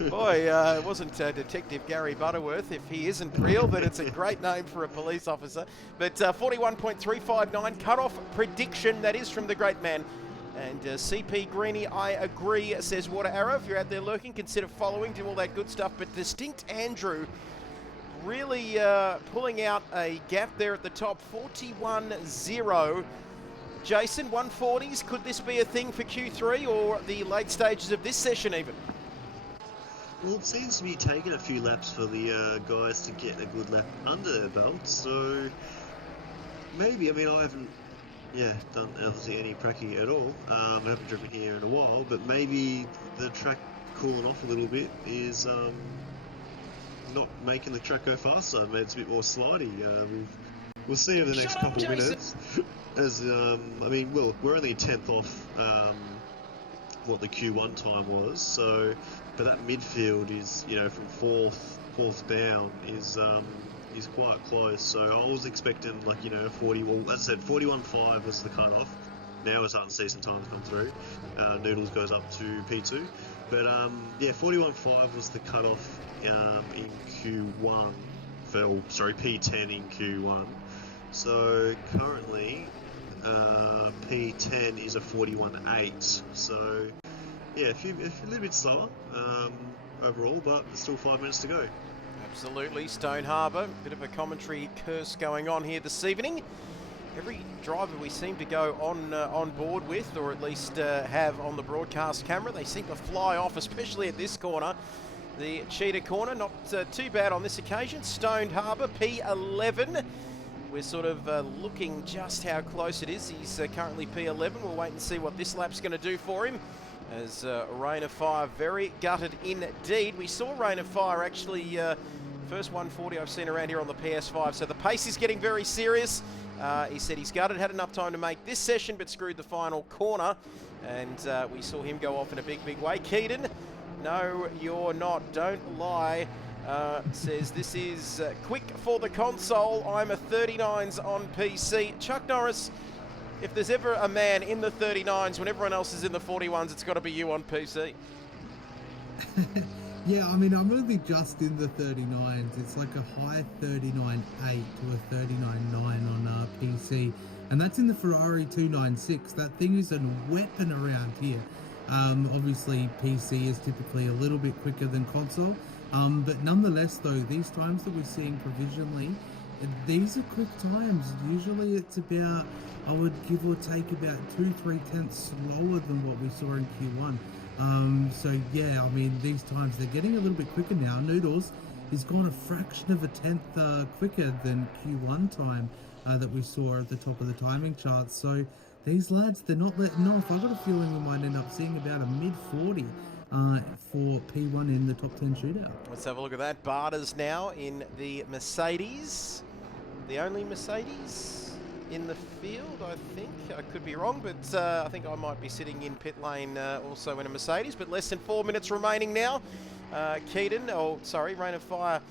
boy, it wasn't Detective Gary Butterworth. If he isn't real, then it's a great name for a police officer. But 41.359 cut-off prediction, that is from the great man. And CP Greenie, I agree, says Water Arrow. If you're out there lurking, consider following, do all that good stuff. But Distinct Andrew really pulling out a gap there at the top, 41.0. Jason, 140s, could this be a thing for Q3 or the late stages of this session even? Well, it seems to be taking a few laps for the guys to get a good lap under their belt, so maybe, I mean, I haven't done obviously any practicing at all. I haven't driven here in a while, but maybe the track cooling off a little bit is not making the track go faster. It made it a bit more slidey. We'll see over the next couple of minutes. As I mean, well, we're only 10th off what the Q1 time was. So, but that midfield is, you know, from fourth down is quite close. So I was expecting, like, you know, 40. Well, as I said, 41.5 was the cutoff. Now we're starting to see some times come through. Noodles goes up to P2, but yeah, 41.5 was the cutoff in Q1 for P10 in Q1. So currently P10 is a 41.8. So yeah, a little bit slower overall, but there's still 5 minutes to go. Absolutely, Stone Harbour, bit of a commentary curse going on here this evening. Every driver we seem to go on board with, or at least have on the broadcast camera, they seem to fly off, especially at this corner. The Cheetah corner, not too bad on this occasion. Stone Harbour, P11. We're sort of looking just how close it is. He's currently P11. We'll wait and see what this lap's going to do for him. As Rain of Fire, very gutted indeed. We saw Rain of Fire actually, first 140 I've seen around here on the PS5. So the pace is getting very serious. He said he's gutted, had enough time to make this session, but screwed the final corner. And we saw him go off in a big way. Keaton, no, you're not. Don't lie. Says this is quick for the console. I'm a 39s on PC. Chuck Norris, if there's ever a man in the 39s when everyone else is in the 41s, it's got to be you on PC. Yeah, I mean, I'm really just in the 39s. It's like a high 39.8 to a 39.9 on PC. And that's in the Ferrari 296. That thing is a weapon around here. Obviously, PC is typically a little bit quicker than console. But nonetheless, though, these times that we're seeing provisionally, these are quick times. Usually it's about, I would give or take about 2-3 tenths slower than what we saw in Q1. So yeah, I mean, these times they're getting a little bit quicker now. Noodles is gone a fraction of a tenth quicker than Q1 time that we saw at the top of the timing charts. So these lads, they're not letting off. I've got a feeling we might end up seeing about a mid-40 for P1 in the top 10 shootout. Let's have a look at that. Barter's now in the Mercedes. The only Mercedes in the field, I think. I could be wrong, but I think I might be sitting in pit lane also in a Mercedes, but less than 4 minutes remaining now. Keaton, Rain of Fire,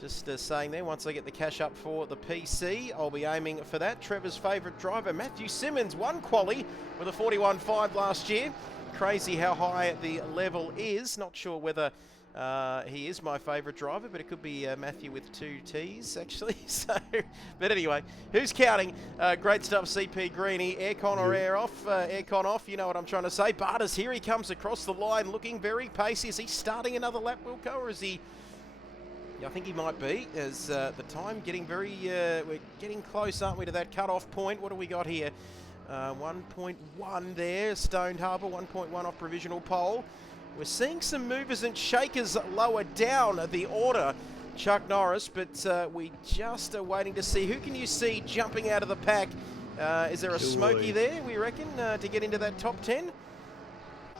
just saying there, once I get the cash up for the PC, I'll be aiming for that. Trevor's favourite driver, Matthew Simmons, won quali with a 41.5 last year. Crazy how high the level is. Not sure whether he is my favourite driver, but it could be Matthew with 2 T's, actually. So, but anyway, who's counting? Great stuff, CP Greeny. Aircon or air off? Aircon off, you know what I'm trying to say. Barter's here, he comes across the line looking very pacey. Is he starting another lap, Wilco, or is he... Yeah, I think he might be, as the time getting very... we're getting close, aren't we, to that cut-off point. What do we got here? 1.1 there, Stone Harbour, 1.1 off provisional pole. We're seeing some movers and shakers lower down the order, Chuck Norris, but we just are waiting to see. Who can you see jumping out of the pack? Is there a Smoky there, we reckon, to get into that top 10?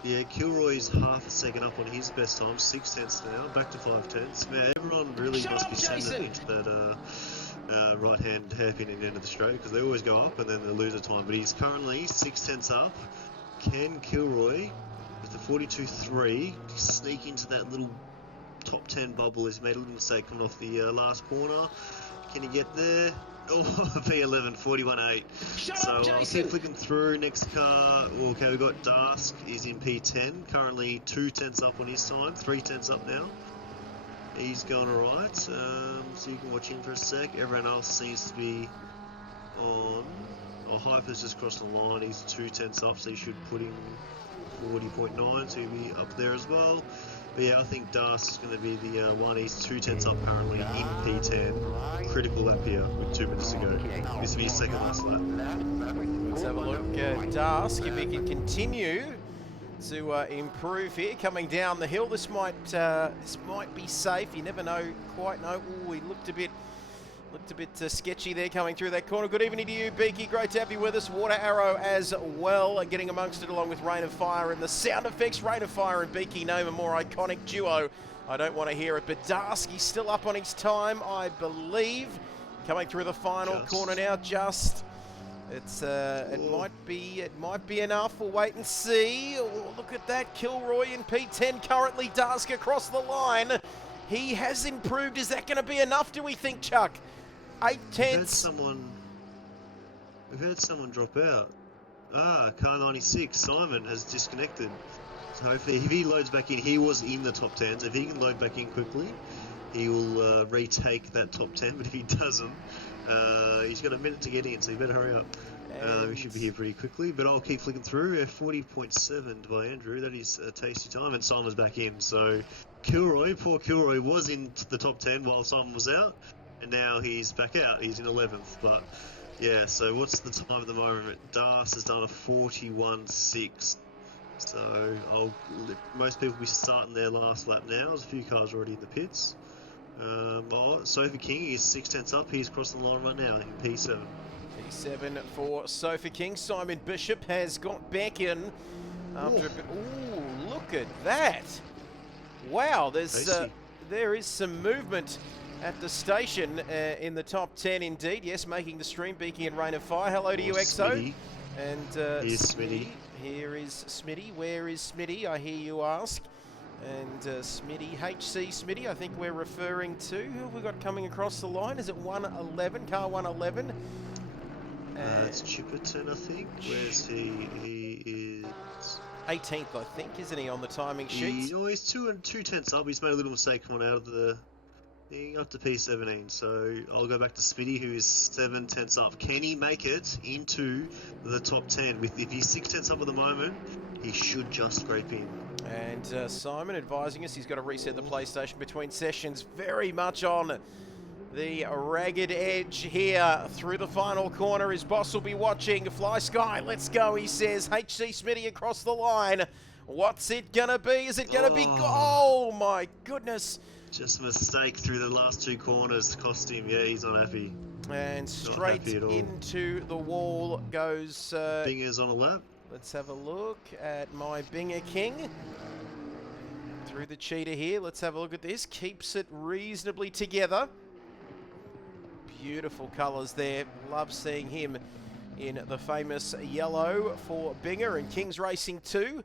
Yeah, Kilroy's half a second up on his best time, 6 tenths now, back to 5 tenths. Man, everyone really must be sending into that right-hand hairpin at the end of the straight, because they always go up and then they lose a time. But he's currently 6 tenths up. Can Kilroy, with the 42.3, sneak into that little top 10 bubble? He's made a little mistake coming off the last corner. Can he get there? Oh, P11, 41.8. So I'll keep flicking through. Next car. Okay, we've got Dask. He's in P10. Currently 2 tenths up on his time. 3 tenths up now. He's going alright. So you can watch him for a sec. Everyone else seems to be on. Oh, Hyper's just crossed the line. He's 2 tenths up, so he should put him 40.9, so he'll be up there as well. But yeah, I think Dask is going to be the one. He's 2 tenths up currently in P10. Critical lap here with 2 minutes to go. This will be his second last lap. Let's have a look at Dask, if he can continue to improve here. Coming down the hill, this might be safe. You never quite know. Ooh, he looked a bit Looked a bit sketchy there coming through that corner. Good evening to you, Beaky. Great to have you with us. Water Arrow as well, getting amongst it along with Rain of Fire and the sound effects. Rain of Fire and Beaky name a more iconic duo. I don't want to hear it, but Darsky's still up on his time, I believe. Coming through the final corner now, just. It might be enough. We'll wait and see. Oh, look at that, Kilroy in P10 currently. Darsk across the line. He has improved. Is that going to be enough, do we think, Chuck? 8 tenths. We've had someone drop out. Car 96, Simon has disconnected. So hopefully if he loads back in, he was in the top 10s. If he can load back in quickly, he will retake that top 10. But if he doesn't, he's got a minute to get in, so you better hurry up. We should be here pretty quickly, but I'll keep flicking through. 40.7 by Andrew. That is a tasty time, and Simon's back in. So poor Kilroy was in the top 10 while Simon was out, and now he's back out. He's in 11th, but yeah. So what's the time at the moment? Das has done a 41.6. So most people will be starting their last lap now. There's a few cars already in the pits. Sophie King is 6 tenths up. He's crossing the line right now in P7. P7 for Sophie King. Simon Bishop has got back in after a bit. Ooh, look at that. Wow, there is some movement at the station in the top 10 indeed. Yes, making the stream, Beaky and Rain of Fire. Hello to you, XO. Smitty. And here's Smitty. Here is Smitty. Where is Smitty, I hear you ask. And Smitty, HC Smitty, I think we're referring to. Who have we got coming across the line? Is it 111, car 111? It's Chipperton, I think. Where's he? He is 18th, I think, isn't he, on the timing sheets? He's two tenths up. He's made a little mistake coming out of the thing up to P17. So I'll go back to Smitty, who is 7 tenths up. Can he make it into the top 10? If he's 6 tenths up at the moment, he should just scrape in. And Simon advising us he's got to reset the PlayStation between sessions. Very much on the ragged edge here through the final corner. His boss will be watching. Fly Sky, let's go, he says. HC Smitty across the line. What's it going to be? Is it going to be... Oh, my goodness. Just a mistake through the last 2 corners cost him. Yeah, he's not happy. And straight into the wall goes... Binger's on a lap. Let's have a look at my Binger King. Through the cheetah here. Let's have a look at this. Keeps it reasonably together. Beautiful colours there. Love seeing him in the famous yellow for Binger and Kings Racing 2.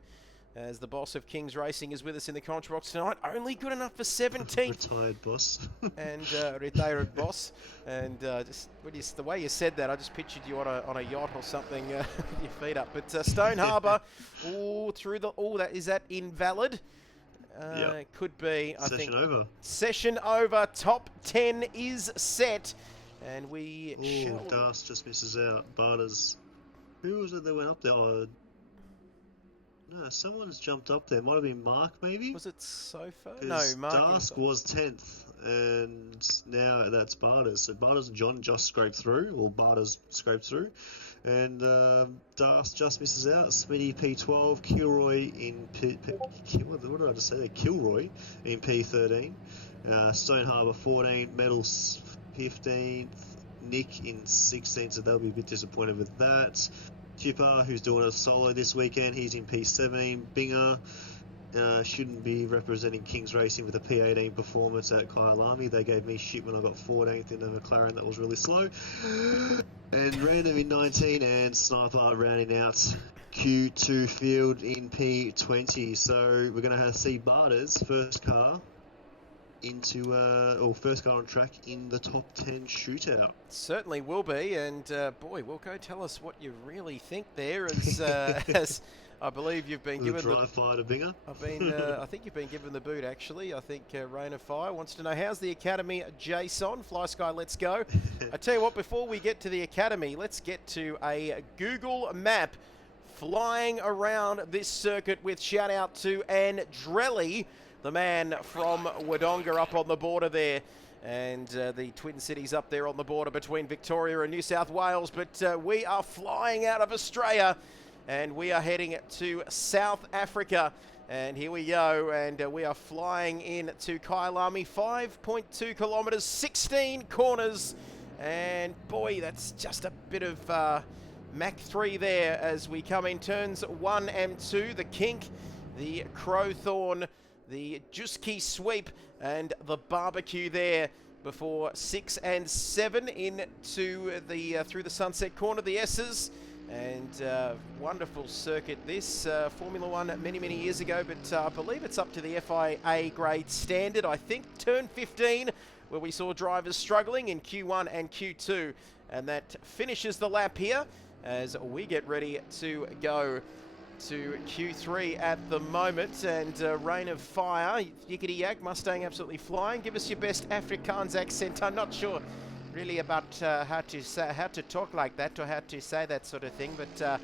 As the boss of Kings Racing is with us in the commentary box tonight. Only good enough for 17th. Retired boss. And retired boss. And just the way you said that, I just pictured you on a yacht or something with your feet up. But Stone Harbour, is that invalid? Yep. Could be. I think. Session over. Session over. Top 10 is set. And we shall... Das just misses out. Barters. Who was it that went up there? Oh, no, someone's jumped up there. Might have been Mark, maybe? Was it Sofa? No, Mark. Dask was 10th, and now that's Barters. So Barters and John just scraped through, or Barters scraped through. And Dask just misses out. Smitty P12, Kilroy in what did I just say there? Kilroy in P13. Stone Harbour 14, Metals 15th, Nick in 16th, so they'll be a bit disappointed with that. Chipper, who's doing a solo this weekend, he's in P17. Binger shouldn't be representing Kings Racing with a P18 performance at Kyalami. They gave me shit when I got 14th in a McLaren that was really slow. And Random in 19, and Sniper rounding out Q2 field in P20. So we're going to see Barters first car first car on track in the top 10 shootout. Certainly will be, and boy, Wilco, tell us what you really think there, as I believe you've been given the drive-fire to Binger. I think you've been given the boot, actually. I think Rain of Fire wants to know, how's the Academy, Jason? Fly Sky, let's go. I tell you what, before we get to the Academy, let's get to a Google map flying around this circuit with shout out to Andrelli, the man from Wodonga up on the border there. And the Twin Cities up there on the border between Victoria and New South Wales. But we are flying out of Australia and we are heading to South Africa. And here we go, and we are flying in to Kyalami, 5.2 kilometres, 16 corners, and boy, that's just a bit of Mach 3 there as we come in turns 1 and 2, the Kink, the Crowthorn, the Juski Sweep, and the Barbecue there before 6 and 7 into the through the Sunset Corner, the S's. And wonderful circuit this, Formula One many years ago, but I believe it's up to the FIA grade standard. I think turn 15, where we saw drivers struggling in Q1 and Q2. And that finishes the lap here as we get ready to go to Q3 at the moment. And Rain of Fire, Yickety Yak, Mustang absolutely flying. Give us your best Afrikaans accent. I'm not sure really about how to talk like that or how to say that sort of thing, but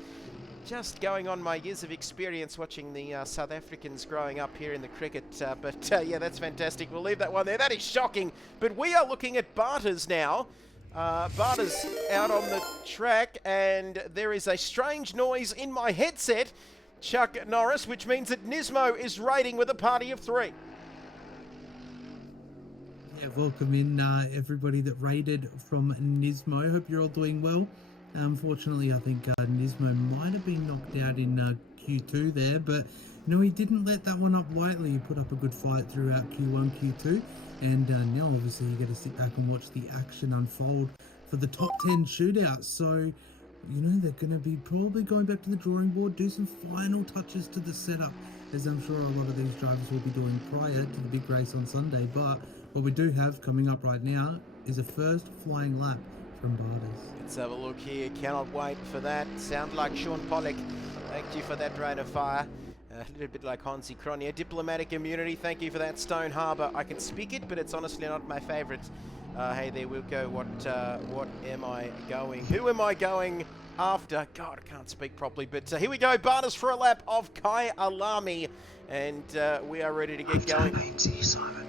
just going on my years of experience watching the South Africans growing up here in the cricket. Yeah, that's fantastic. We'll leave that one there. That is shocking. But we are looking at Barters now. Barters out on the track, and there is a strange noise in my headset, Chuck Norris, which means that Nismo is raiding with a party of 3. Yeah, welcome in everybody that raided from Nismo. Hope you're all doing well. Unfortunately, I think Nismo might have been knocked out in Q2 there, but no, he didn't let that one up lightly. He put up a good fight throughout Q1, Q2, and now obviously you get to sit back and watch the action unfold for the top 10 shootout. So, you know, they're going to be probably going back to the drawing board, do some final touches to the setup, as I'm sure a lot of these drivers will be doing prior to the big race on Sunday. But what we do have coming up right now is a first flying lap from Barters. Let's have a look here. Cannot wait for that. Sound like Sean Pollock. Thank you for that, Rain of Fire. A little bit like Hansi Cronje. Diplomatic immunity. Thank you for that, Stone Harbour. I can speak it, but it's honestly not my favourite. Hey there, we'll go. What am I going? Who am I going after? God, I can't speak properly. But here we go. Barters for a lap of Kyalami. And we are ready to get going. Simon.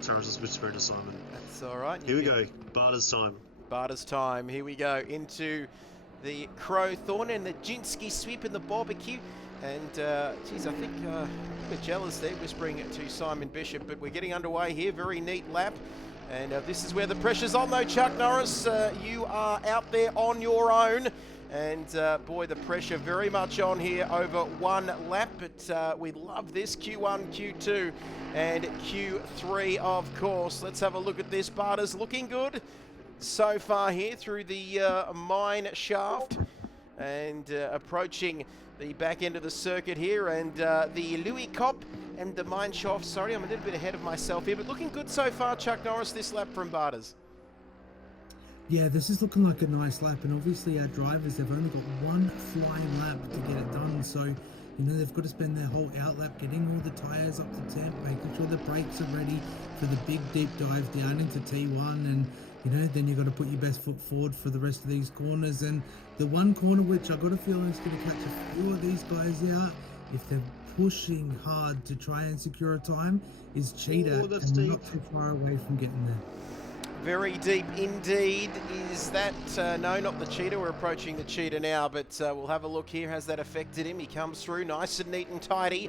Sorry, I was just whispering to Simon. That's all right. Here we go. Barters time. Barters time. Here we go into the Crowthorn and the Juski Sweep and the Barbecue. And, geez, I think I'm a bit jealous there, whispering it to Simon Bishop. But we're getting underway here. Very neat lap. And this is where the pressure's on, though, Chuck Norris. You are out there on your own. And, boy, the pressure very much on here over one lap. But we love this. Q1, Q2, and Q3, of course. Let's have a look at this. Barters looking good so far here through the mine shaft. And approaching the back end of the circuit here. And the Louis Cop and the mine shaft. Sorry, I'm a little bit ahead of myself here. But looking good so far, Chuck Norris, this lap from Barters. Yeah, this is looking like a nice lap, and obviously our drivers have only got one flying lap to get it done, so, you know, they've got to spend their whole outlap getting all the tyres up to temp, making sure the brakes are ready for the big deep dive down into T1, and, you know, then you've got to put your best foot forward for the rest of these corners. And the one corner which I've got a feeling is going to catch a few of these guys out, if they're pushing hard to try and secure a time, is Cheetah, and we're not too far away from getting there. Very deep indeed. Is that, no, not the Cheetah. We're approaching the Cheetah now, but we'll have a look here. Has that affected him? He comes through nice and neat and tidy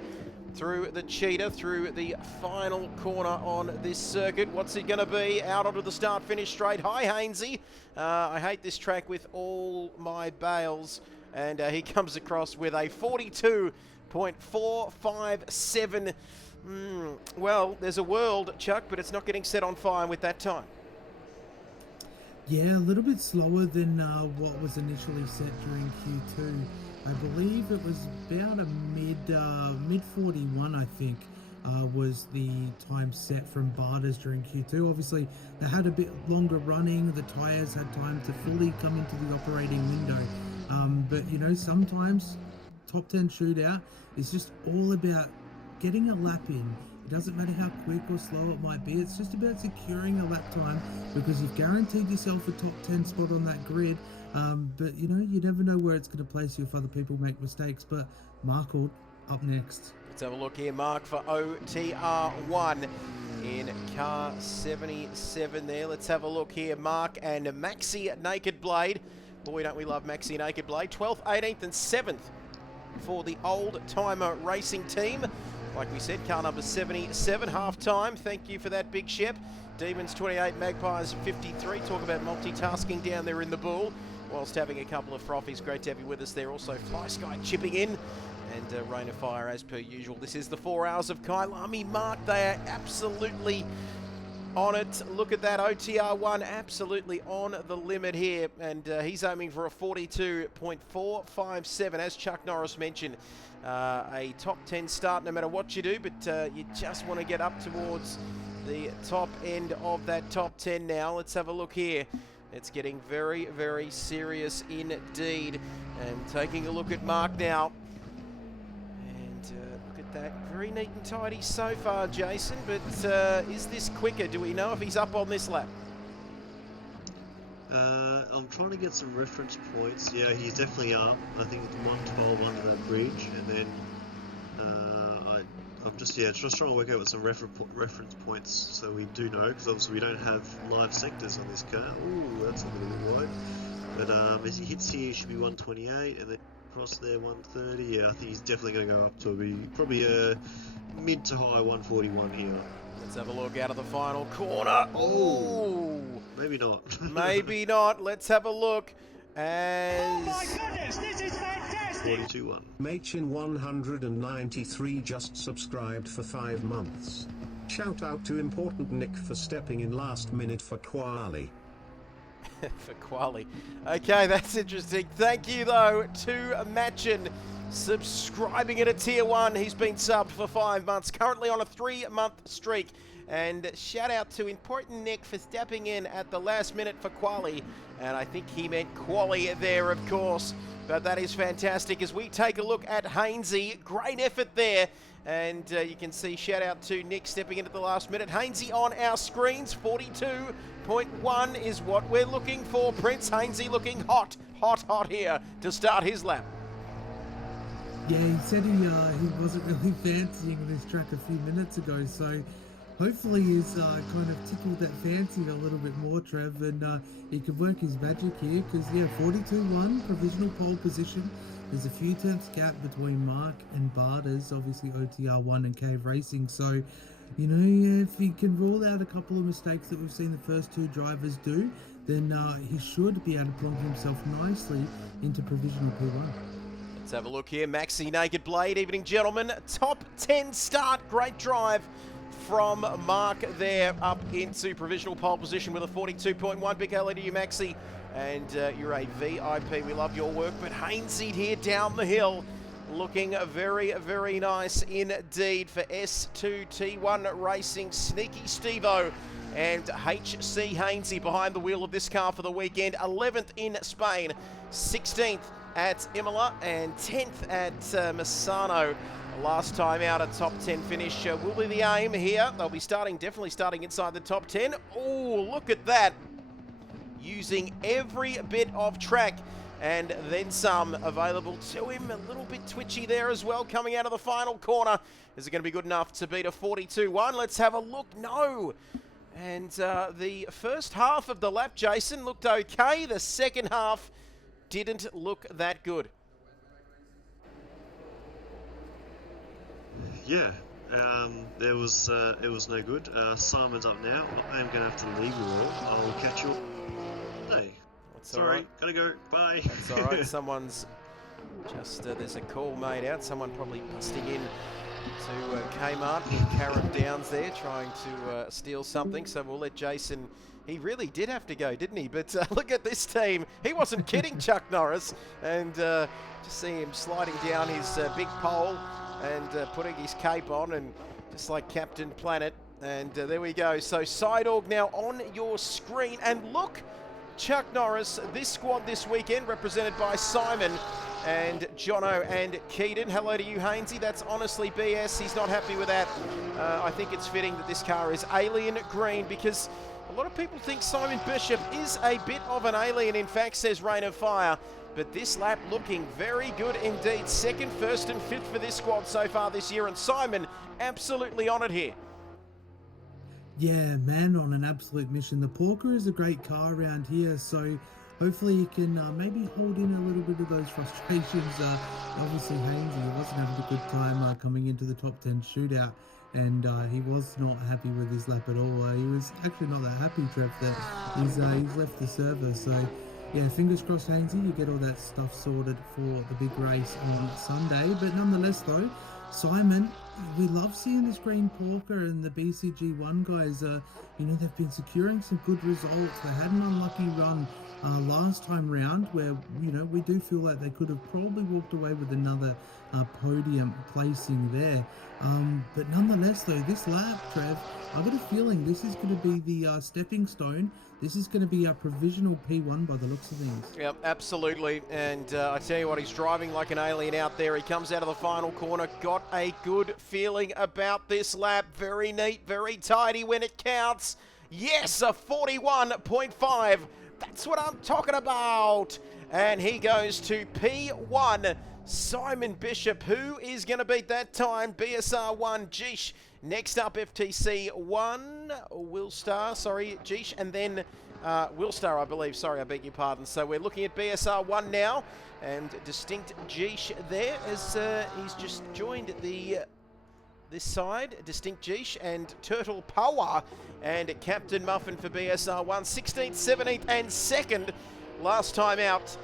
through the Cheetah, through the final corner on this circuit. What's it going to be? Out onto the start-finish straight. Hi, Hainsey. I hate this track with all my bales. And he comes across with a 42.457. Well, there's a world, Chuck, but it's not getting set on fire with that time. Yeah, a little bit slower than what was initially set during Q2. I believe it was about a mid 41, I think, was the time set from Barters during Q2. Obviously, they had a bit longer running. The tyres had time to fully come into the operating window. But, you know, sometimes top 10 shootout is just all about getting a lap in. It doesn't matter how quick or slow it might be. It's just about securing a lap time, because you've guaranteed yourself a top 10 spot on that grid. But, you know, you never know where it's going to place you if other people make mistakes. But Markle up next. Let's have a look here. Mark for OTR1 in car 77 there. Let's have a look here. Mark and Maxi Naked Blade. Boy, don't we love Maxi Naked Blade. 12th, 18th and 7th for the Old Timer Racing team. Like we said, car number 77, half-time. Thank you for that, Big Shep. Demons 28, Magpies 53. Talk about multitasking down there in the bull, whilst having a couple of frothies. Great to have you with us there. Also, Fly Sky chipping in. And Rain of Fire as per usual. This is the 4 hours of Kyalami. Mark, they are absolutely on it. Look at that OTR1, absolutely on the limit here. And he's aiming for a 42.457, as Chuck Norris mentioned. A top 10 start no matter what you do, but you just want to get up towards the top end of that top 10 now. Let's have a look here. It's getting very, very serious indeed. And taking a look at Mark now. Look at that, very neat and tidy so far, Jason, but is this quicker? Do we know if he's up on this lap? I'm trying to get some reference points. Yeah, he's definitely up. I think it's 112 under that bridge, and then I'm just trying to work out with some reference points so we do know, because obviously we don't have live sectors on this car. Ooh, that's a little bit wide. But as he hits here, he should be 128, and then across there 130. Yeah, I think he's definitely going to go up to probably a mid to high 141 here. Let's have a look out of the final corner. Oh, maybe not. Maybe not. Let's have a look. As... Oh my goodness, this is fantastic! 42-1. Machin 193 just subscribed for 5 months. Shout out to Important Nick for stepping in last minute for Quali. For Quali. Okay, that's interesting. Thank you, though, to Machin subscribing at a tier 1. He's been subbed for 5 months, currently on a 3-month streak. And shout out to Important Nick for stepping in at the last minute for Quali. And I think he meant Quali there, of course. But that is fantastic. As we take a look at Hainsey, great effort there. And you can see shout out to Nick stepping in at the last minute. Hainsey on our screens, 42.1 is what we're looking for. Prince Hainsey looking hot, hot, hot here to start his lap. Yeah, he said he wasn't really fancying this track a few minutes ago, so hopefully he's kind of tickled that fancy a little bit more, Trev, and he can work his magic here, because, yeah, 42-1, provisional pole position. There's a few tenths gap between Mark and Barters, obviously OTR1 and Cave Racing, so, you know, if he can rule out a couple of mistakes that we've seen the first two drivers do, then he should be able to plonk himself nicely into provisional P1. Let's have a look here. Maxi Naked Blade, evening gentlemen. Top 10 start, great drive from Mark there up into provisional pole position with a 42.1. Big hello to you, Maxi. And you're a VIP. We love your work. But Hainsey here down the hill looking very, very nice indeed for S2T1 Racing. Sneaky Stevo and HC Hainsey behind the wheel of this car for the weekend. 11th in Spain, 16th at Imola and 10th at Misano. Last time out, a top 10 finish will be the aim here. They'll be definitely starting inside the top 10. Oh, look at that. Using every bit of track and then some available to him. A little bit twitchy there as well, coming out of the final corner. Is it going to be good enough to beat a 42-1? Let's have a look. No. And the first half of the lap, Jason, looked okay. The second half didn't look that good. Yeah, it was no good. Simon's up now. I am going to have to leave you all. I'll catch you. Hey, sorry, gotta go. Bye. That's all right. Someone's just there's a call made out. Someone probably busting in to Kmart in Carrum Downs there, trying to steal something. So we'll let Jason. He really did have to go, didn't he? But look at this team. He wasn't kidding, Chuck Norris, and just see him sliding down his big pole and putting his cape on, and just like Captain Planet. And there we go. So Sidorg now on your screen, and look. Chuck Norris, this squad this weekend represented by Simon and Jono and Keaton. Hello to you, Hainsey. That's honestly BS. He's not happy with that. I think it's fitting that this car is alien green, because a lot of people think Simon Bishop is a bit of an alien, in fact, says Rain of Fire. But this lap looking very good indeed. Second, first and fifth for this squad so far this year, and Simon absolutely on it here. Yeah, man, on an absolute mission. The Porker is a great car around here, so hopefully you can maybe hold in a little bit of those frustrations obviously Hainsey, he wasn't having a good time coming into the top 10 shootout, and he was not happy with his lap at all. He was actually not that happy, Trev, that he's left the server. So yeah, fingers crossed, Hainsey, you get all that stuff sorted for the big race on Sunday. But nonetheless, though, Simon, we love seeing this Green Porker and the BCG1 guys. You know, they've been securing some good results. They had an unlucky run last time round where, you know, we do feel that they could have probably walked away with another podium placing there. But nonetheless, though, this lap, Trev, I've got a feeling this is going to be the stepping stone. This is going to be a provisional P1 by the looks of things. Yep, absolutely. And I tell you what, he's driving like an alien out there. He comes out of the final corner. Got a good feeling about this lap. Very neat, very tidy when it counts. Yes, a 41.5. That's what I'm talking about. And he goes to P1. Simon Bishop, who is going to beat that time? BSR 1, Geesh. Next up, FTC 1, Willstar, sorry, Geesh, and then Willstar, I believe. Sorry, I beg your pardon. So we're looking at BSR 1 now, and Distinct Geesh there as he's just joined this side, Distinct Geesh and Turtle Power, and Captain Muffin for BSR 1, 16th, 17th, and 2nd last time out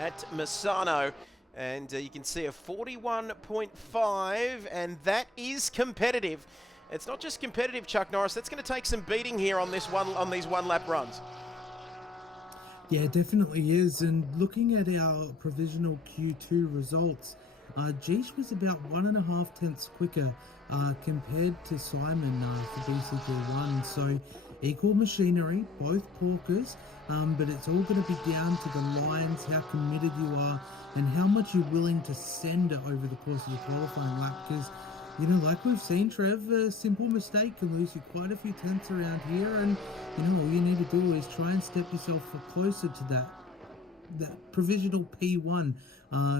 at Misano. And you can see a 41.5, and that is competitive. It's not just competitive, Chuck Norris. That's going to take some beating here on these one-lap runs. Yeah, it definitely is. And looking at our provisional Q2 results, Geesh was about 1.5 tenths quicker compared to Simon for BCG1. So equal machinery, both porkers, but it's all going to be down to the lines, how committed you are, and how much you're willing to send it over the course of your qualifying lap. Because, you know, like we've seen, Trev, a simple mistake can lose you quite a few tenths around here, and, you know, all you need to do is try and step yourself closer to that provisional P1,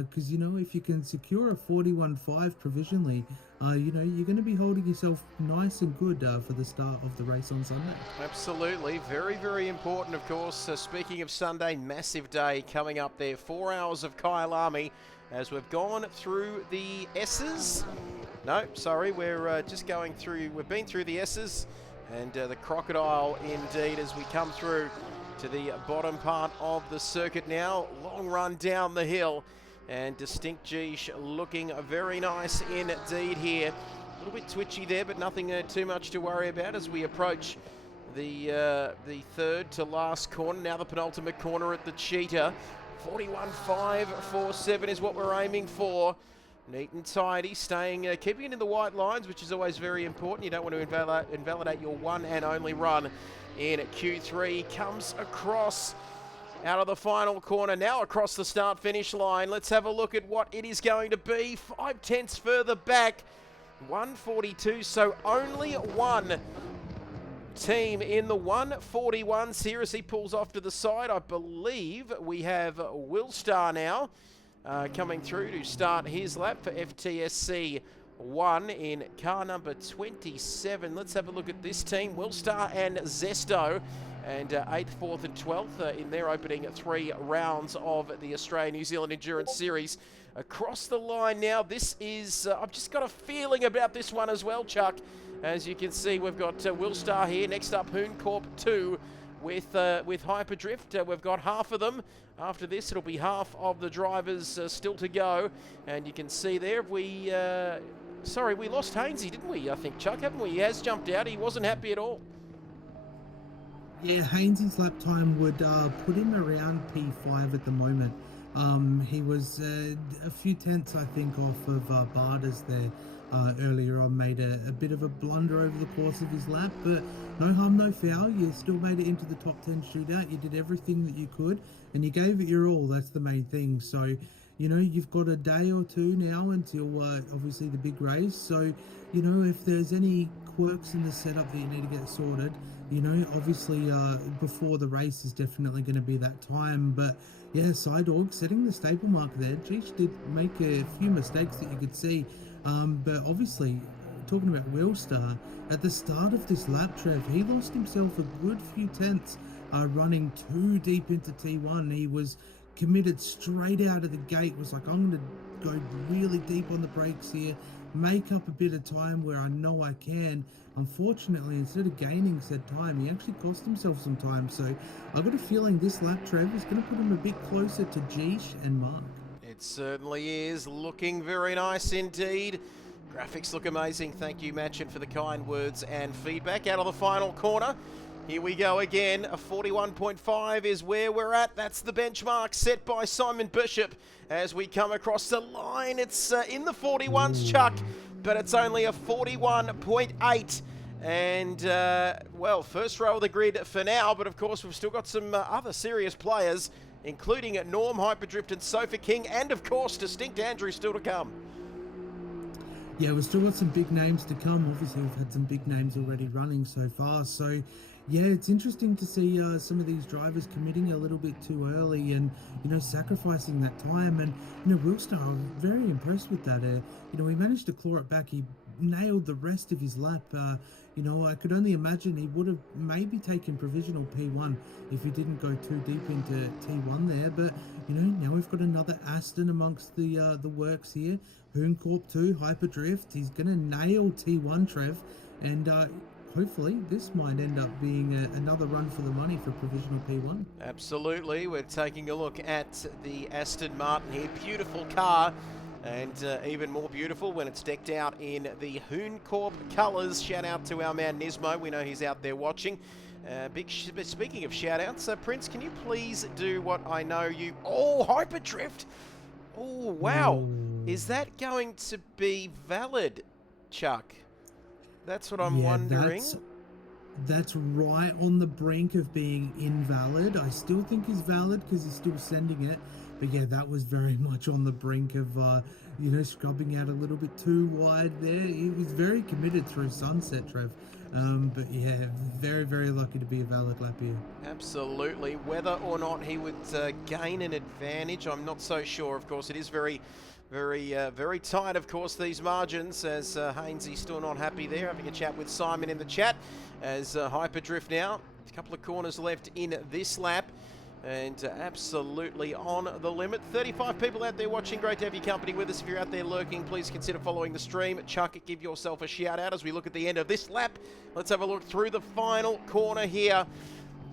because, you know, if you can secure a 41.5 provisionally, you know, you're going to be holding yourself nice and good for the start of the race on Sunday. Absolutely. Very, very important, of course. Speaking of Sunday, massive day coming up there. 4 hours of Kyalami as we've gone through the S's. No, sorry, we're just going through, we've been through the S's and the Crocodile indeed as we come through to the bottom part of the circuit now. Long run down the hill. And Distinct Geesh looking very nice indeed here. A little bit twitchy there, but nothing too much to worry about as we approach the third to last corner. Now the penultimate corner at the Cheetah. 41.547 is what we're aiming for. Neat and tidy, staying, keeping it in the white lines, which is always very important. You don't want to invalidate your one and only run in Q3. Comes across out of the final corner, now across the start-finish line. Let's have a look at what it is going to be. 5 tenths further back, 142, so only one team in the 141. Seriously pulls off to the side. I believe we have Willstar now coming through to start his lap for FTSC 1 in car number 27. Let's have a look at this team. Willstar and Zesto. And 8th, 4th and 12th in their opening 3 rounds of the Australia-New Zealand Endurance Series. Across the line now, this is, I've just got a feeling about this one as well, Chuck. As you can see, we've got Willstar here. Next up, Hoon Corp 2 with Hyperdrift. We've got half of them. After this, it'll be half of the drivers still to go. And you can see there, we lost Hainsey, didn't we, I think, Chuck, haven't we? He has jumped out. He wasn't happy at all. Yeah, Hainsey's lap time would put him around P5 at the moment. He was a few tenths, I think, off of Bardas there earlier on. Made a bit of a blunder over the course of his lap, but no harm, no foul. You still made it into the top 10 shootout. You did everything that you could, and you gave it your all. That's the main thing. So, you know, you've got a day or two now until obviously the big race. So, you know, if there's any quirks in the setup that you need to get sorted, you know, obviously before the race is definitely going to be that time. But yeah, Sidorg setting the staple mark there. Geesh did make a few mistakes that you could see. But obviously, talking about Willstar, at the start of this lap, Trev, he lost himself a good few tenths running too deep into T1. He was committed straight out of the gate, was like, I'm going to go really deep on the brakes here, make up a bit of time where I know I can. Unfortunately, instead of gaining said time, he actually cost himself some time. So I've got a feeling this lap, Trev, is going to put him a bit closer to Jeesh and Mark. It certainly is looking very nice indeed. Graphics look amazing. Thank you, Machin, for the kind words and feedback. Out of the final corner, here we go again. A 41.5 is where we're at. That's the benchmark set by Simon Bishop as we come across the line. It's in the 41s, Chuck, but it's only a 41.8. And, well, first row of the grid for now, but of course we've still got some other serious players, including Norm, Hyperdrift and Sofa King, and of course Distinct Andrew still to come. Yeah, we've still got some big names to come. Obviously, we've had some big names already running so far. So, yeah, it's interesting to see some of these drivers committing a little bit too early and, you know, sacrificing that time. And, you know, Wilstar, I was very impressed with that. You know, he managed to claw it back. He nailed the rest of his lap. You know, I could only imagine he would have maybe taken provisional P1 if he didn't go too deep into T1 there. But, you know, now we've got another Aston amongst the works here. Hooncorp 2, Hyperdrift. He's going to nail T1, Trev. And hopefully this might end up being another run for the money for provisional P1. Absolutely. We're taking a look at the Aston Martin here. Beautiful car. And even more beautiful when it's decked out in the Hooncorp colours. Shout out to our man Nismo. We know he's out there watching. Speaking of shout outs, Prince, can you please do what I know you... Oh, Hyperdrift! Oh, wow. Ooh. Is that going to be valid, Chuck? That's what I'm wondering. That's right on the brink of being invalid. I still think he's valid because he's still sending it. But yeah, that was very much on the brink of, you know, scrubbing out a little bit too wide there. He was very committed through sunset, Trev. But yeah, very, very lucky to be a valid lap here. Absolutely. Whether or not he would gain an advantage, I'm not so sure. Of course, it is very tight, of course, these margins, as Hainsey's still not happy there. Having a chat with Simon in the chat as Hyperdrift now. A couple of corners left in this lap. And absolutely on the limit. 35 people out there watching. Great to have your company with us. If you're out there lurking, please consider following the stream. Chuck, give yourself a shout out as we look at the end of this lap. Let's have a look through the final corner here.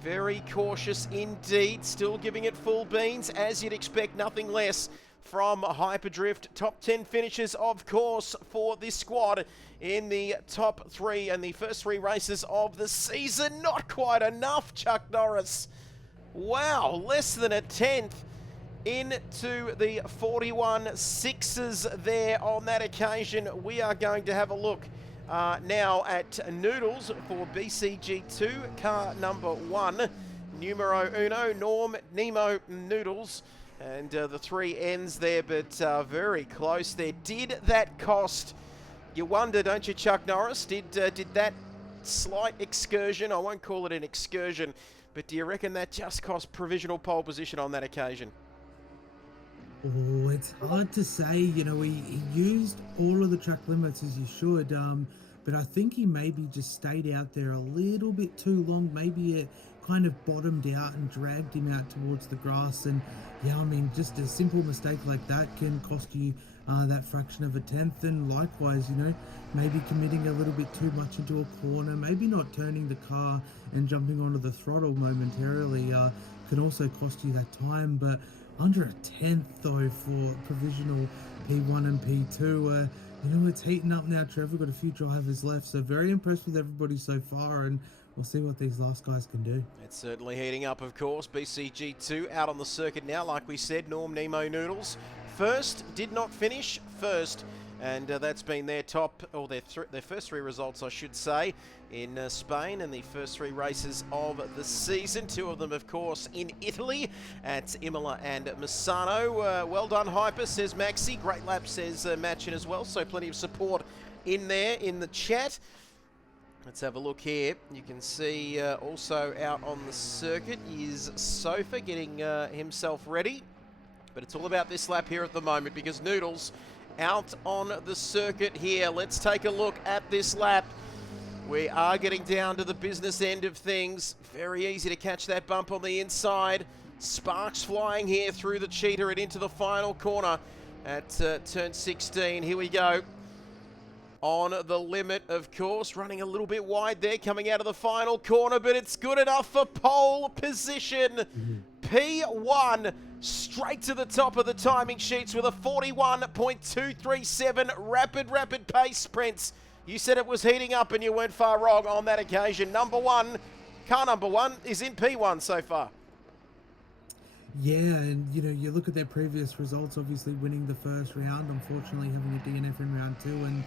Very cautious indeed. Still giving it full beans, as you'd expect, nothing less from Hyperdrift. Top 10 finishes, of course, for this squad in the top 3 and the first 3 races of the season. Not quite enough, Chuck Norris. Wow, less than a 10th into the 41.6s there on that occasion. We are going to have a look now at Noodles for BCG2, car number 1. Numero uno, Norm, Nemo, Noodles. And the 3 ends there, but very close there. Did that cost, you wonder, don't you, Chuck Norris? Did that slight excursion, I won't call it an excursion, but do you reckon that just cost provisional pole position on that occasion? Oh, it's hard to say. You know, he used all of the track limits as you should, but I think he maybe just stayed out there a little bit too long. Maybe it kind of bottomed out and dragged him out towards the grass. And yeah, I mean, just a simple mistake like that can cost you that fraction of a 10th. And likewise, you know, maybe committing a little bit too much into a corner, maybe not turning the car and jumping onto the throttle momentarily can also cost you that time. But under a 10th though for provisional P1 and P2, you know, it's heating up now, Trevor. We've got a few drivers left, so very impressed with everybody so far, and we'll see what these last guys can do. It's certainly heating up, of course. BCG2 out on the circuit now, like we said. Norm, Nemo, Noodles first, did not finish first, and that's been their top, or their first 3 results, I should say, in Spain, and the first 3 races of the season. 2 of them, of course, in Italy at Imola and Misano. Well done, Hyper, says Maxi. Great lap, says Machin as well. So plenty of support in there in the chat. Let's have a look here. You can see also out on the circuit is Sofa getting himself ready. But it's all about this lap here at the moment because Noodles out on the circuit here. Let's take a look at this lap. We are getting down to the business end of things. Very easy to catch that bump on the inside. Sparks flying here through the cheetah and into the final corner. at turn 16. Here we go. On the limit, of course, running a little bit wide there, coming out of the final corner, but it's good enough for pole position. P1 straight to the top of the timing sheets with a 41.237 rapid pace sprints. You said it was heating up and you weren't far wrong on that occasion. Car number one is in P1 so far. Yeah, and you look at their previous results, obviously winning the first round, unfortunately having a DNF in round 2 and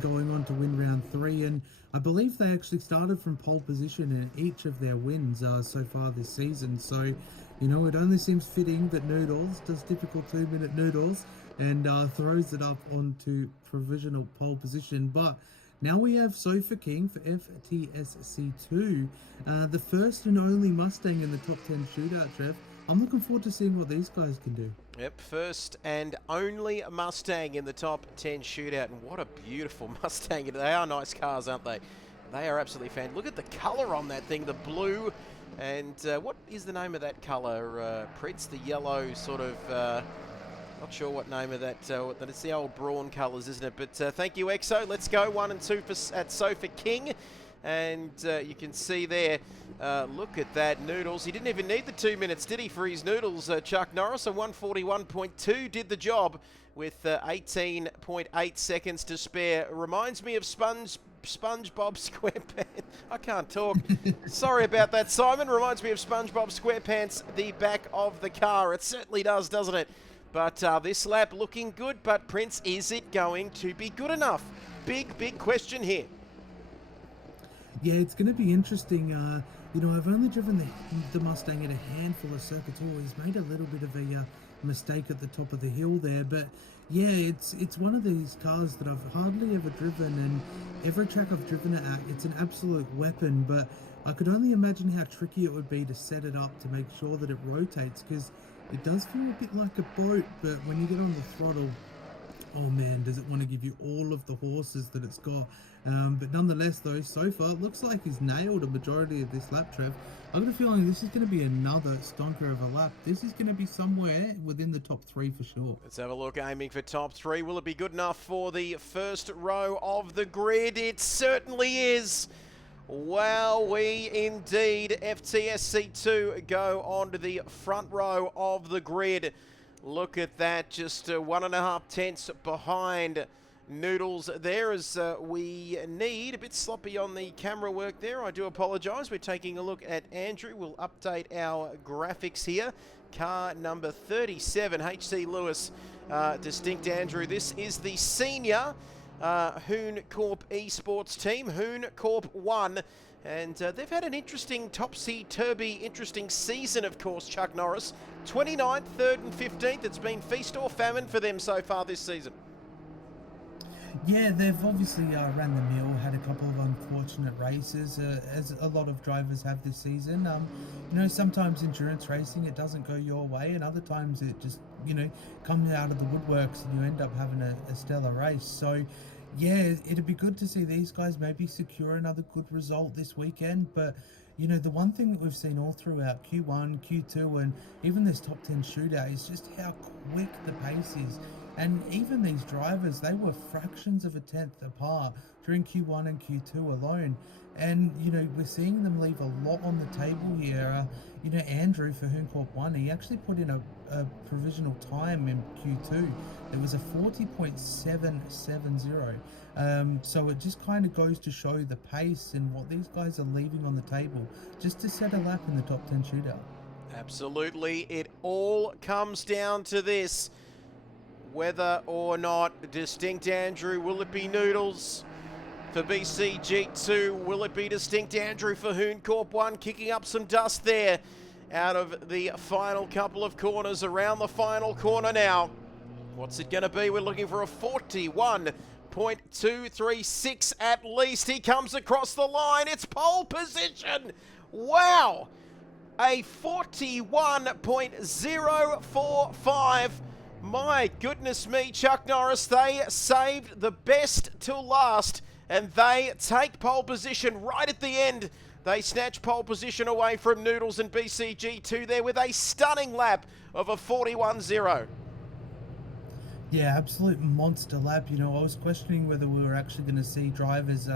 going on to win round 3. And I believe they actually started from pole position in each of their wins so far this season. So, it only seems fitting that Noodles does typical 2-minute Noodles and throws it up onto provisional pole position. But now we have Sofa King for FTSC2, the first and only Mustang in the top 10 shootout, Trev. I'm looking forward to seeing what these guys can do. Yep, first and only Mustang in the top 10 shootout. And what a beautiful Mustang. They are nice cars, aren't they? They are absolutely fantastic. Look at the colour on that thing, the blue. And what is the name of that colour, Pritz? The yellow sort of... not sure what name of that. It's the old Brawn colours, isn't it? But thank you, Exo. Let's go 1 and 2 at Sofa King. And you can see there, look at that, Noodles. He didn't even need the 2 minutes, did he, for his Noodles? Chuck Norris, a 141.2, did the job with 18.8 seconds to spare. Reminds me of SpongeBob SquarePants. I can't talk. Sorry about that, Simon. Reminds me of SpongeBob SquarePants, the back of the car. It certainly does, doesn't it? But this lap looking good. But, Prince, is it going to be good enough? Big question here. Yeah, it's going to be interesting. I've only driven the Mustang at a handful of circuits. He's made a little bit of a mistake at the top of the hill there. But, yeah, it's one of these cars that I've hardly ever driven. And every track I've driven it at, it's an absolute weapon. But I could only imagine how tricky it would be to set it up to make sure that it rotates. Because it does feel a bit like a boat. But when you get on the throttle, oh man, does it want to give you all of the horses that it's got. But nonetheless, though, so far, it looks like he's nailed a majority of this lap, Trev. I've got a feeling this is going to be another stonker of a lap. This is going to be somewhere within the top 3 for sure. Let's have a look, aiming for top 3. Will it be good enough for the first row of the grid? It certainly is. Wowee, indeed. FTSC2 go onto the front row of the grid. Look at that, just 1.5 tenths behind Noodles there, as we need a bit sloppy on the camera work there. I do apologise. We're taking a look at Andrew. We'll update our graphics here. Car number 37, HC Lewis, Distinct Andrew. This is the senior Hoon Corp esports team, Hoon Corp 1. And they've had an interesting topsy-turvy, interesting season, of course, Chuck Norris. 29th, 3rd and 15th. It's been feast or famine for them so far this season. Yeah, they've obviously ran the mill, had a couple of unfortunate races, as a lot of drivers have this season. Sometimes endurance racing, it doesn't go your way, and other times it just, comes out of the woodworks and you end up having a stellar race. So, yeah, it'd be good to see these guys maybe secure another good result this weekend. But, the one thing that we've seen all throughout Q1, Q2, and even this top 10 shootout is just how quick the pace is. And even these drivers, they were fractions of a tenth apart during Q1 and Q2 alone. And, we're seeing them leave a lot on the table here. Andrew for Hoon Corp 1, he actually put in a provisional time in Q2. It was a 40.770. So it just kind of goes to show the pace and what these guys are leaving on the table just to set a lap in the top 10 shootout. Absolutely. It all comes down to this. Whether or not Distinct Andrew, will it be Noodles for BCG2? Will it be Distinct Andrew for Hoon Corp 1? Kicking up some dust there out of the final couple of corners, around the final corner now. What's it going to be? We're looking for a 41.236 at least. He comes across the line. It's pole position. Wow. A 41.045. My goodness me, Chuck Norris, they saved the best till last, and they take pole position right at the end. They snatch pole position away from Noodles and BCG2 there with a stunning lap of a 41.0. Yeah, absolute monster lap. You know, I was questioning whether we were actually going to see drivers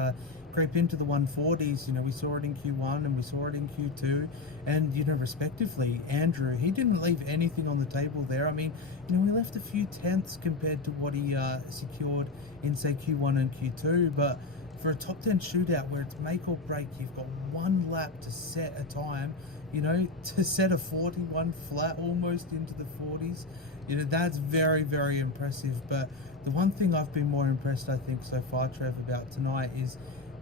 creep into the 140s. You know, we saw it in Q1 and we saw it in Q2. And, you know, respectively, Andrew, he didn't leave anything on the table there. I mean, you know, we left a few tenths compared to what he secured in, say, Q1 and Q2. But for a top 10 shootout where it's make or break, you've got one lap to set a time, you know, to set a 41 flat almost into the 40s. You know, that's very, very impressive. But the one thing I've been more impressed, I think, so far, Trev, about tonight is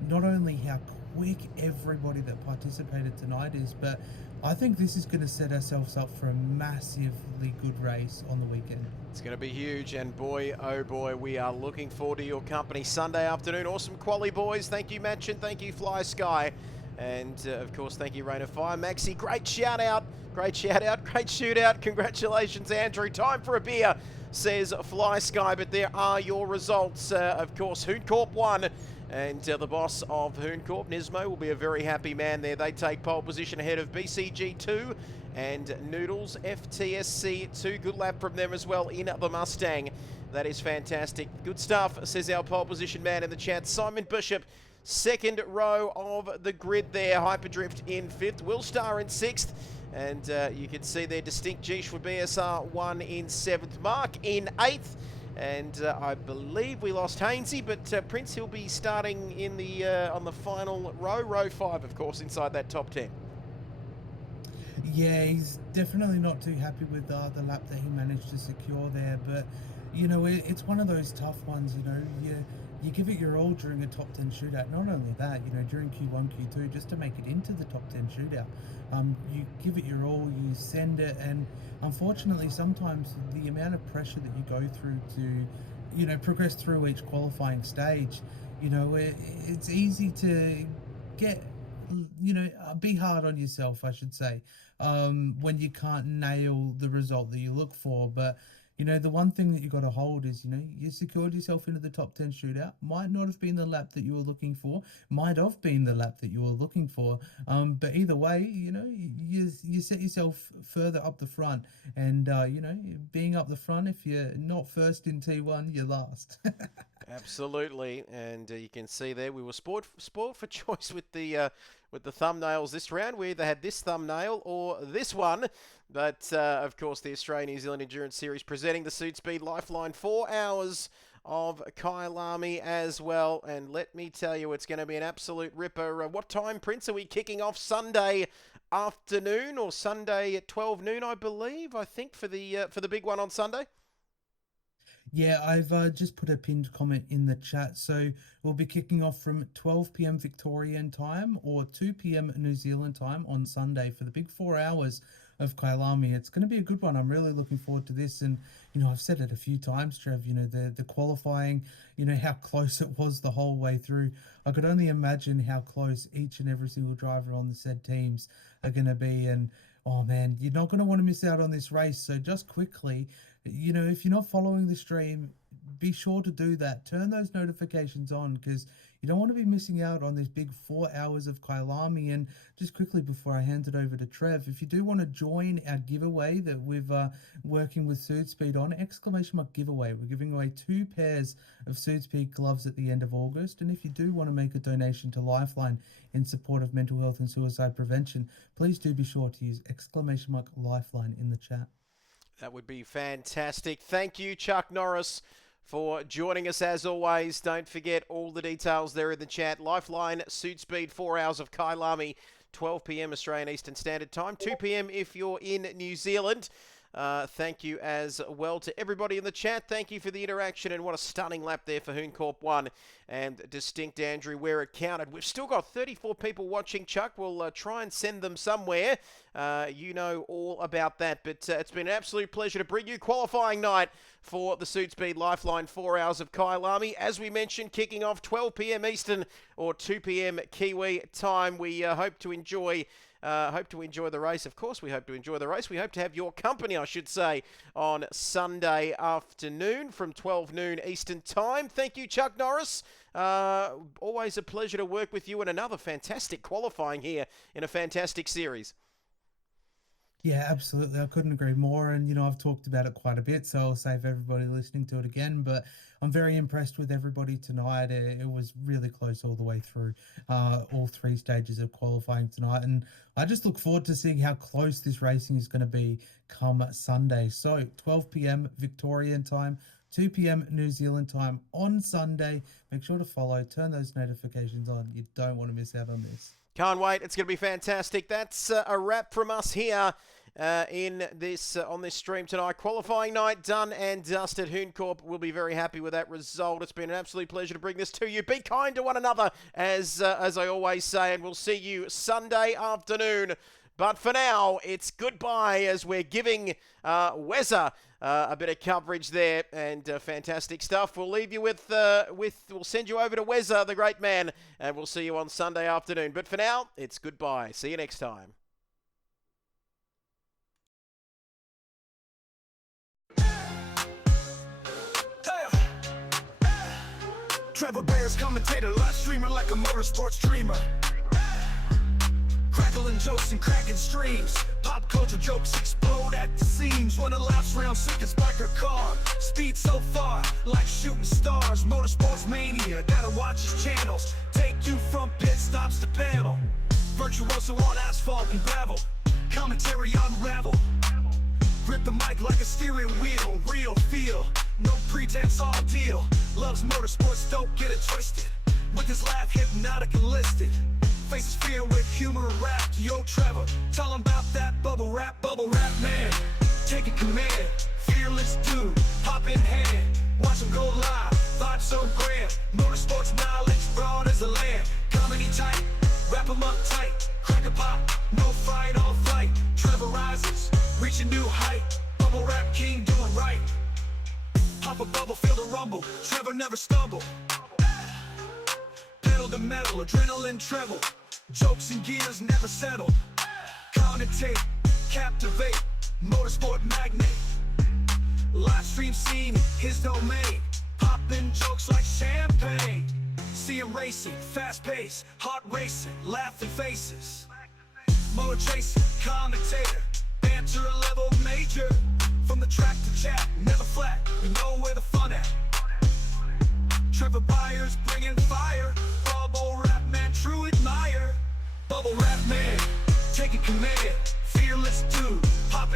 not only how quick everybody that participated tonight is, but I think this is going to set ourselves up for a massively good race on the weekend. It's going to be huge, and boy, oh boy, we are looking forward to your company Sunday afternoon. Awesome quali, boys. Thank you, Matchin. Thank you, Fly Sky. And, of course, thank you, Rain of Fire. Maxi, great shout-out. Great shout-out. Great shootout. Congratulations, Andrew. Time for a beer, says Fly Sky. But there are your results. Of course, Hooncorp won. And the boss of Hooncorp, Nismo, will be a very happy man there. They take pole position ahead of BCG 2 and Noodles FTSC 2. Good lap from them as well in the Mustang. That is fantastic. Good stuff, says our pole position man in the chat. Simon Bishop, second row of the grid there. Hyperdrift in fifth. Willstar in sixth. And you can see there distinct Geesh for BSR 1 in seventh. Mark in eighth. And I believe we lost Hainsey, but Prince, he'll be starting in the on the final row 5, of course, inside that top 10. Yeah, he's definitely not too happy with the lap that he managed to secure there. But, you know, it's one of those tough ones, you know. You give it your all during a top 10 shootout. Not only that, you know, during Q1, Q2, just to make it into the top 10 shootout. You give it your all, you send it, and unfortunately, sometimes the amount of pressure that you go through to, you know, progress through each qualifying stage, you know, it's easy to get, you know, be hard on yourself, I should say, when you can't nail the result that you look for. But, you know, the one thing that you got to hold is, you know, you secured yourself into the top 10 shootout. Might not have been the lap that you were looking for. Might have been the lap that you were looking for. But either way, you know, you set yourself further up the front. And, you know, being up the front, if you're not first in T1, you're last. Absolutely, and you can see there we were spoiled for choice with the thumbnails this round. We either had this thumbnail or this one, but of course the Australian New Zealand Endurance Series presenting the SUDSPEED Lifeline, 4 hours of Kyalami as well, and let me tell you, it's going to be an absolute ripper. What time, Prince, are we kicking off? Sunday afternoon or Sunday at 12 noon, I believe. I think for the big one on Sunday. Yeah, I've just put a pinned comment in the chat. So we'll be kicking off from 12 p.m. Victorian time or 2 p.m. New Zealand time on Sunday for the big 4 hours of Kyalami. It's going to be a good one. I'm really looking forward to this. And, you know, I've said it a few times, Trev, you know, the qualifying, you know, how close it was the whole way through. I could only imagine how close each and every single driver on the said teams are going to be. And, oh man, you're not going to want to miss out on this race. So just quickly, you know, if you're not following the stream, be sure to do that. Turn those notifications on because you don't want to be missing out on these big 4 hours of Kyalami. And just quickly before I hand it over to Trev, if you do want to join our giveaway that we've working with SUDSPEED on, ! giveaway. We're giving away 2 pairs of SUDSPEED gloves at the end of August. And if you do want to make a donation to Lifeline in support of mental health and suicide prevention, please do be sure to use !Lifeline in the chat. That would be fantastic. Thank you, Chuck Norris, for joining us as always. Don't forget all the details there in the chat. Lifeline, SUDSPEED, 4 hours of Kyalami, 12 p.m. Australian Eastern Standard Time, 2 p.m. if you're in New Zealand. Thank you as well to everybody in the chat. Thank you for the interaction, and what a stunning lap there for Hooncorp 1 and Distinct Andrew where it counted. We've still got 34 people watching, Chuck. We'll try and send them somewhere. You know all about that, but it's been an absolute pleasure to bring you qualifying night for the SUDSPEED Lifeline 4 hours of Kyalami. As we mentioned, kicking off 12 p.m. Eastern or 2 p.m. Kiwi time. We hope to enjoy the race. Of course, we hope to enjoy the race. We hope to have your company, I should say, on Sunday afternoon from 12 noon Eastern Time. Thank you, Chuck Norris. Always a pleasure to work with you, and another fantastic qualifying here in a fantastic series. Yeah, absolutely. I couldn't agree more. And, you know, I've talked about it quite a bit, so I'll save everybody listening to it again. But I'm very impressed with everybody tonight. It was really close all the way through all three stages of qualifying tonight. And I just look forward to seeing how close this racing is going to be come Sunday. So 12 p.m. Victorian time, 2 p.m. New Zealand time on Sunday. Make sure to follow, turn those notifications on. You don't want to miss out on this. Can't wait. It's going to be fantastic. That's a wrap from us here in this on this stream tonight. Qualifying night done and dusted. Hooncorp will be very happy with that result. It's been an absolute pleasure to bring this to you. Be kind to one another, as I always say, and we'll see you Sunday afternoon. But for now, it's goodbye as we're giving Wezza a bit of coverage there, and fantastic stuff. We'll leave you we'll send you over to Wezza, the great man, and we'll see you on Sunday afternoon. But for now, it's goodbye. See you next time. Trevor Bears, commentator, live streamer like a motorsports dreamer. Crackling jokes and cracking streams. Pop culture jokes explode at the seams. When a laps round circuits like a car. Speed so far, like shooting stars. Motorsports mania, gotta watch his channels. Take you from pit stops to panel. Virtuoso on asphalt and gravel. Commentary unravel. Grip the mic like a steering wheel. Real feel, no pretense, all deal. Loves motorsports, don't get it twisted. With his laugh hypnotic and listed. Faces fear with humor and rap. Yo Trevor, tell him about that bubble rap man. Taking command, fearless dude, pop in hand. Watch him go live, vibe so grand. Motorsports knowledge, broad as a land. Comedy tight, wrap him up tight. Crack a pop, no fight, all flight. Trevor rises, reach a new height. Bubble rap king doing right. Pop a bubble, feel the rumble. Trevor never stumble. Pedal to metal, adrenaline treble. Jokes and gears never settle. Commentate, captivate, motorsport magnate. Live stream scene, his domain. Poppin' jokes like champagne. See him racing, fast pace, heart racing, laughing faces. Motor chasing, commentator, banter level major. From the track to chat, never flat, we know where the fun at. Trevor Byers bringing fire. Bubble rap man, true admire. Bubble rap man, taking command. Fearless dude, pop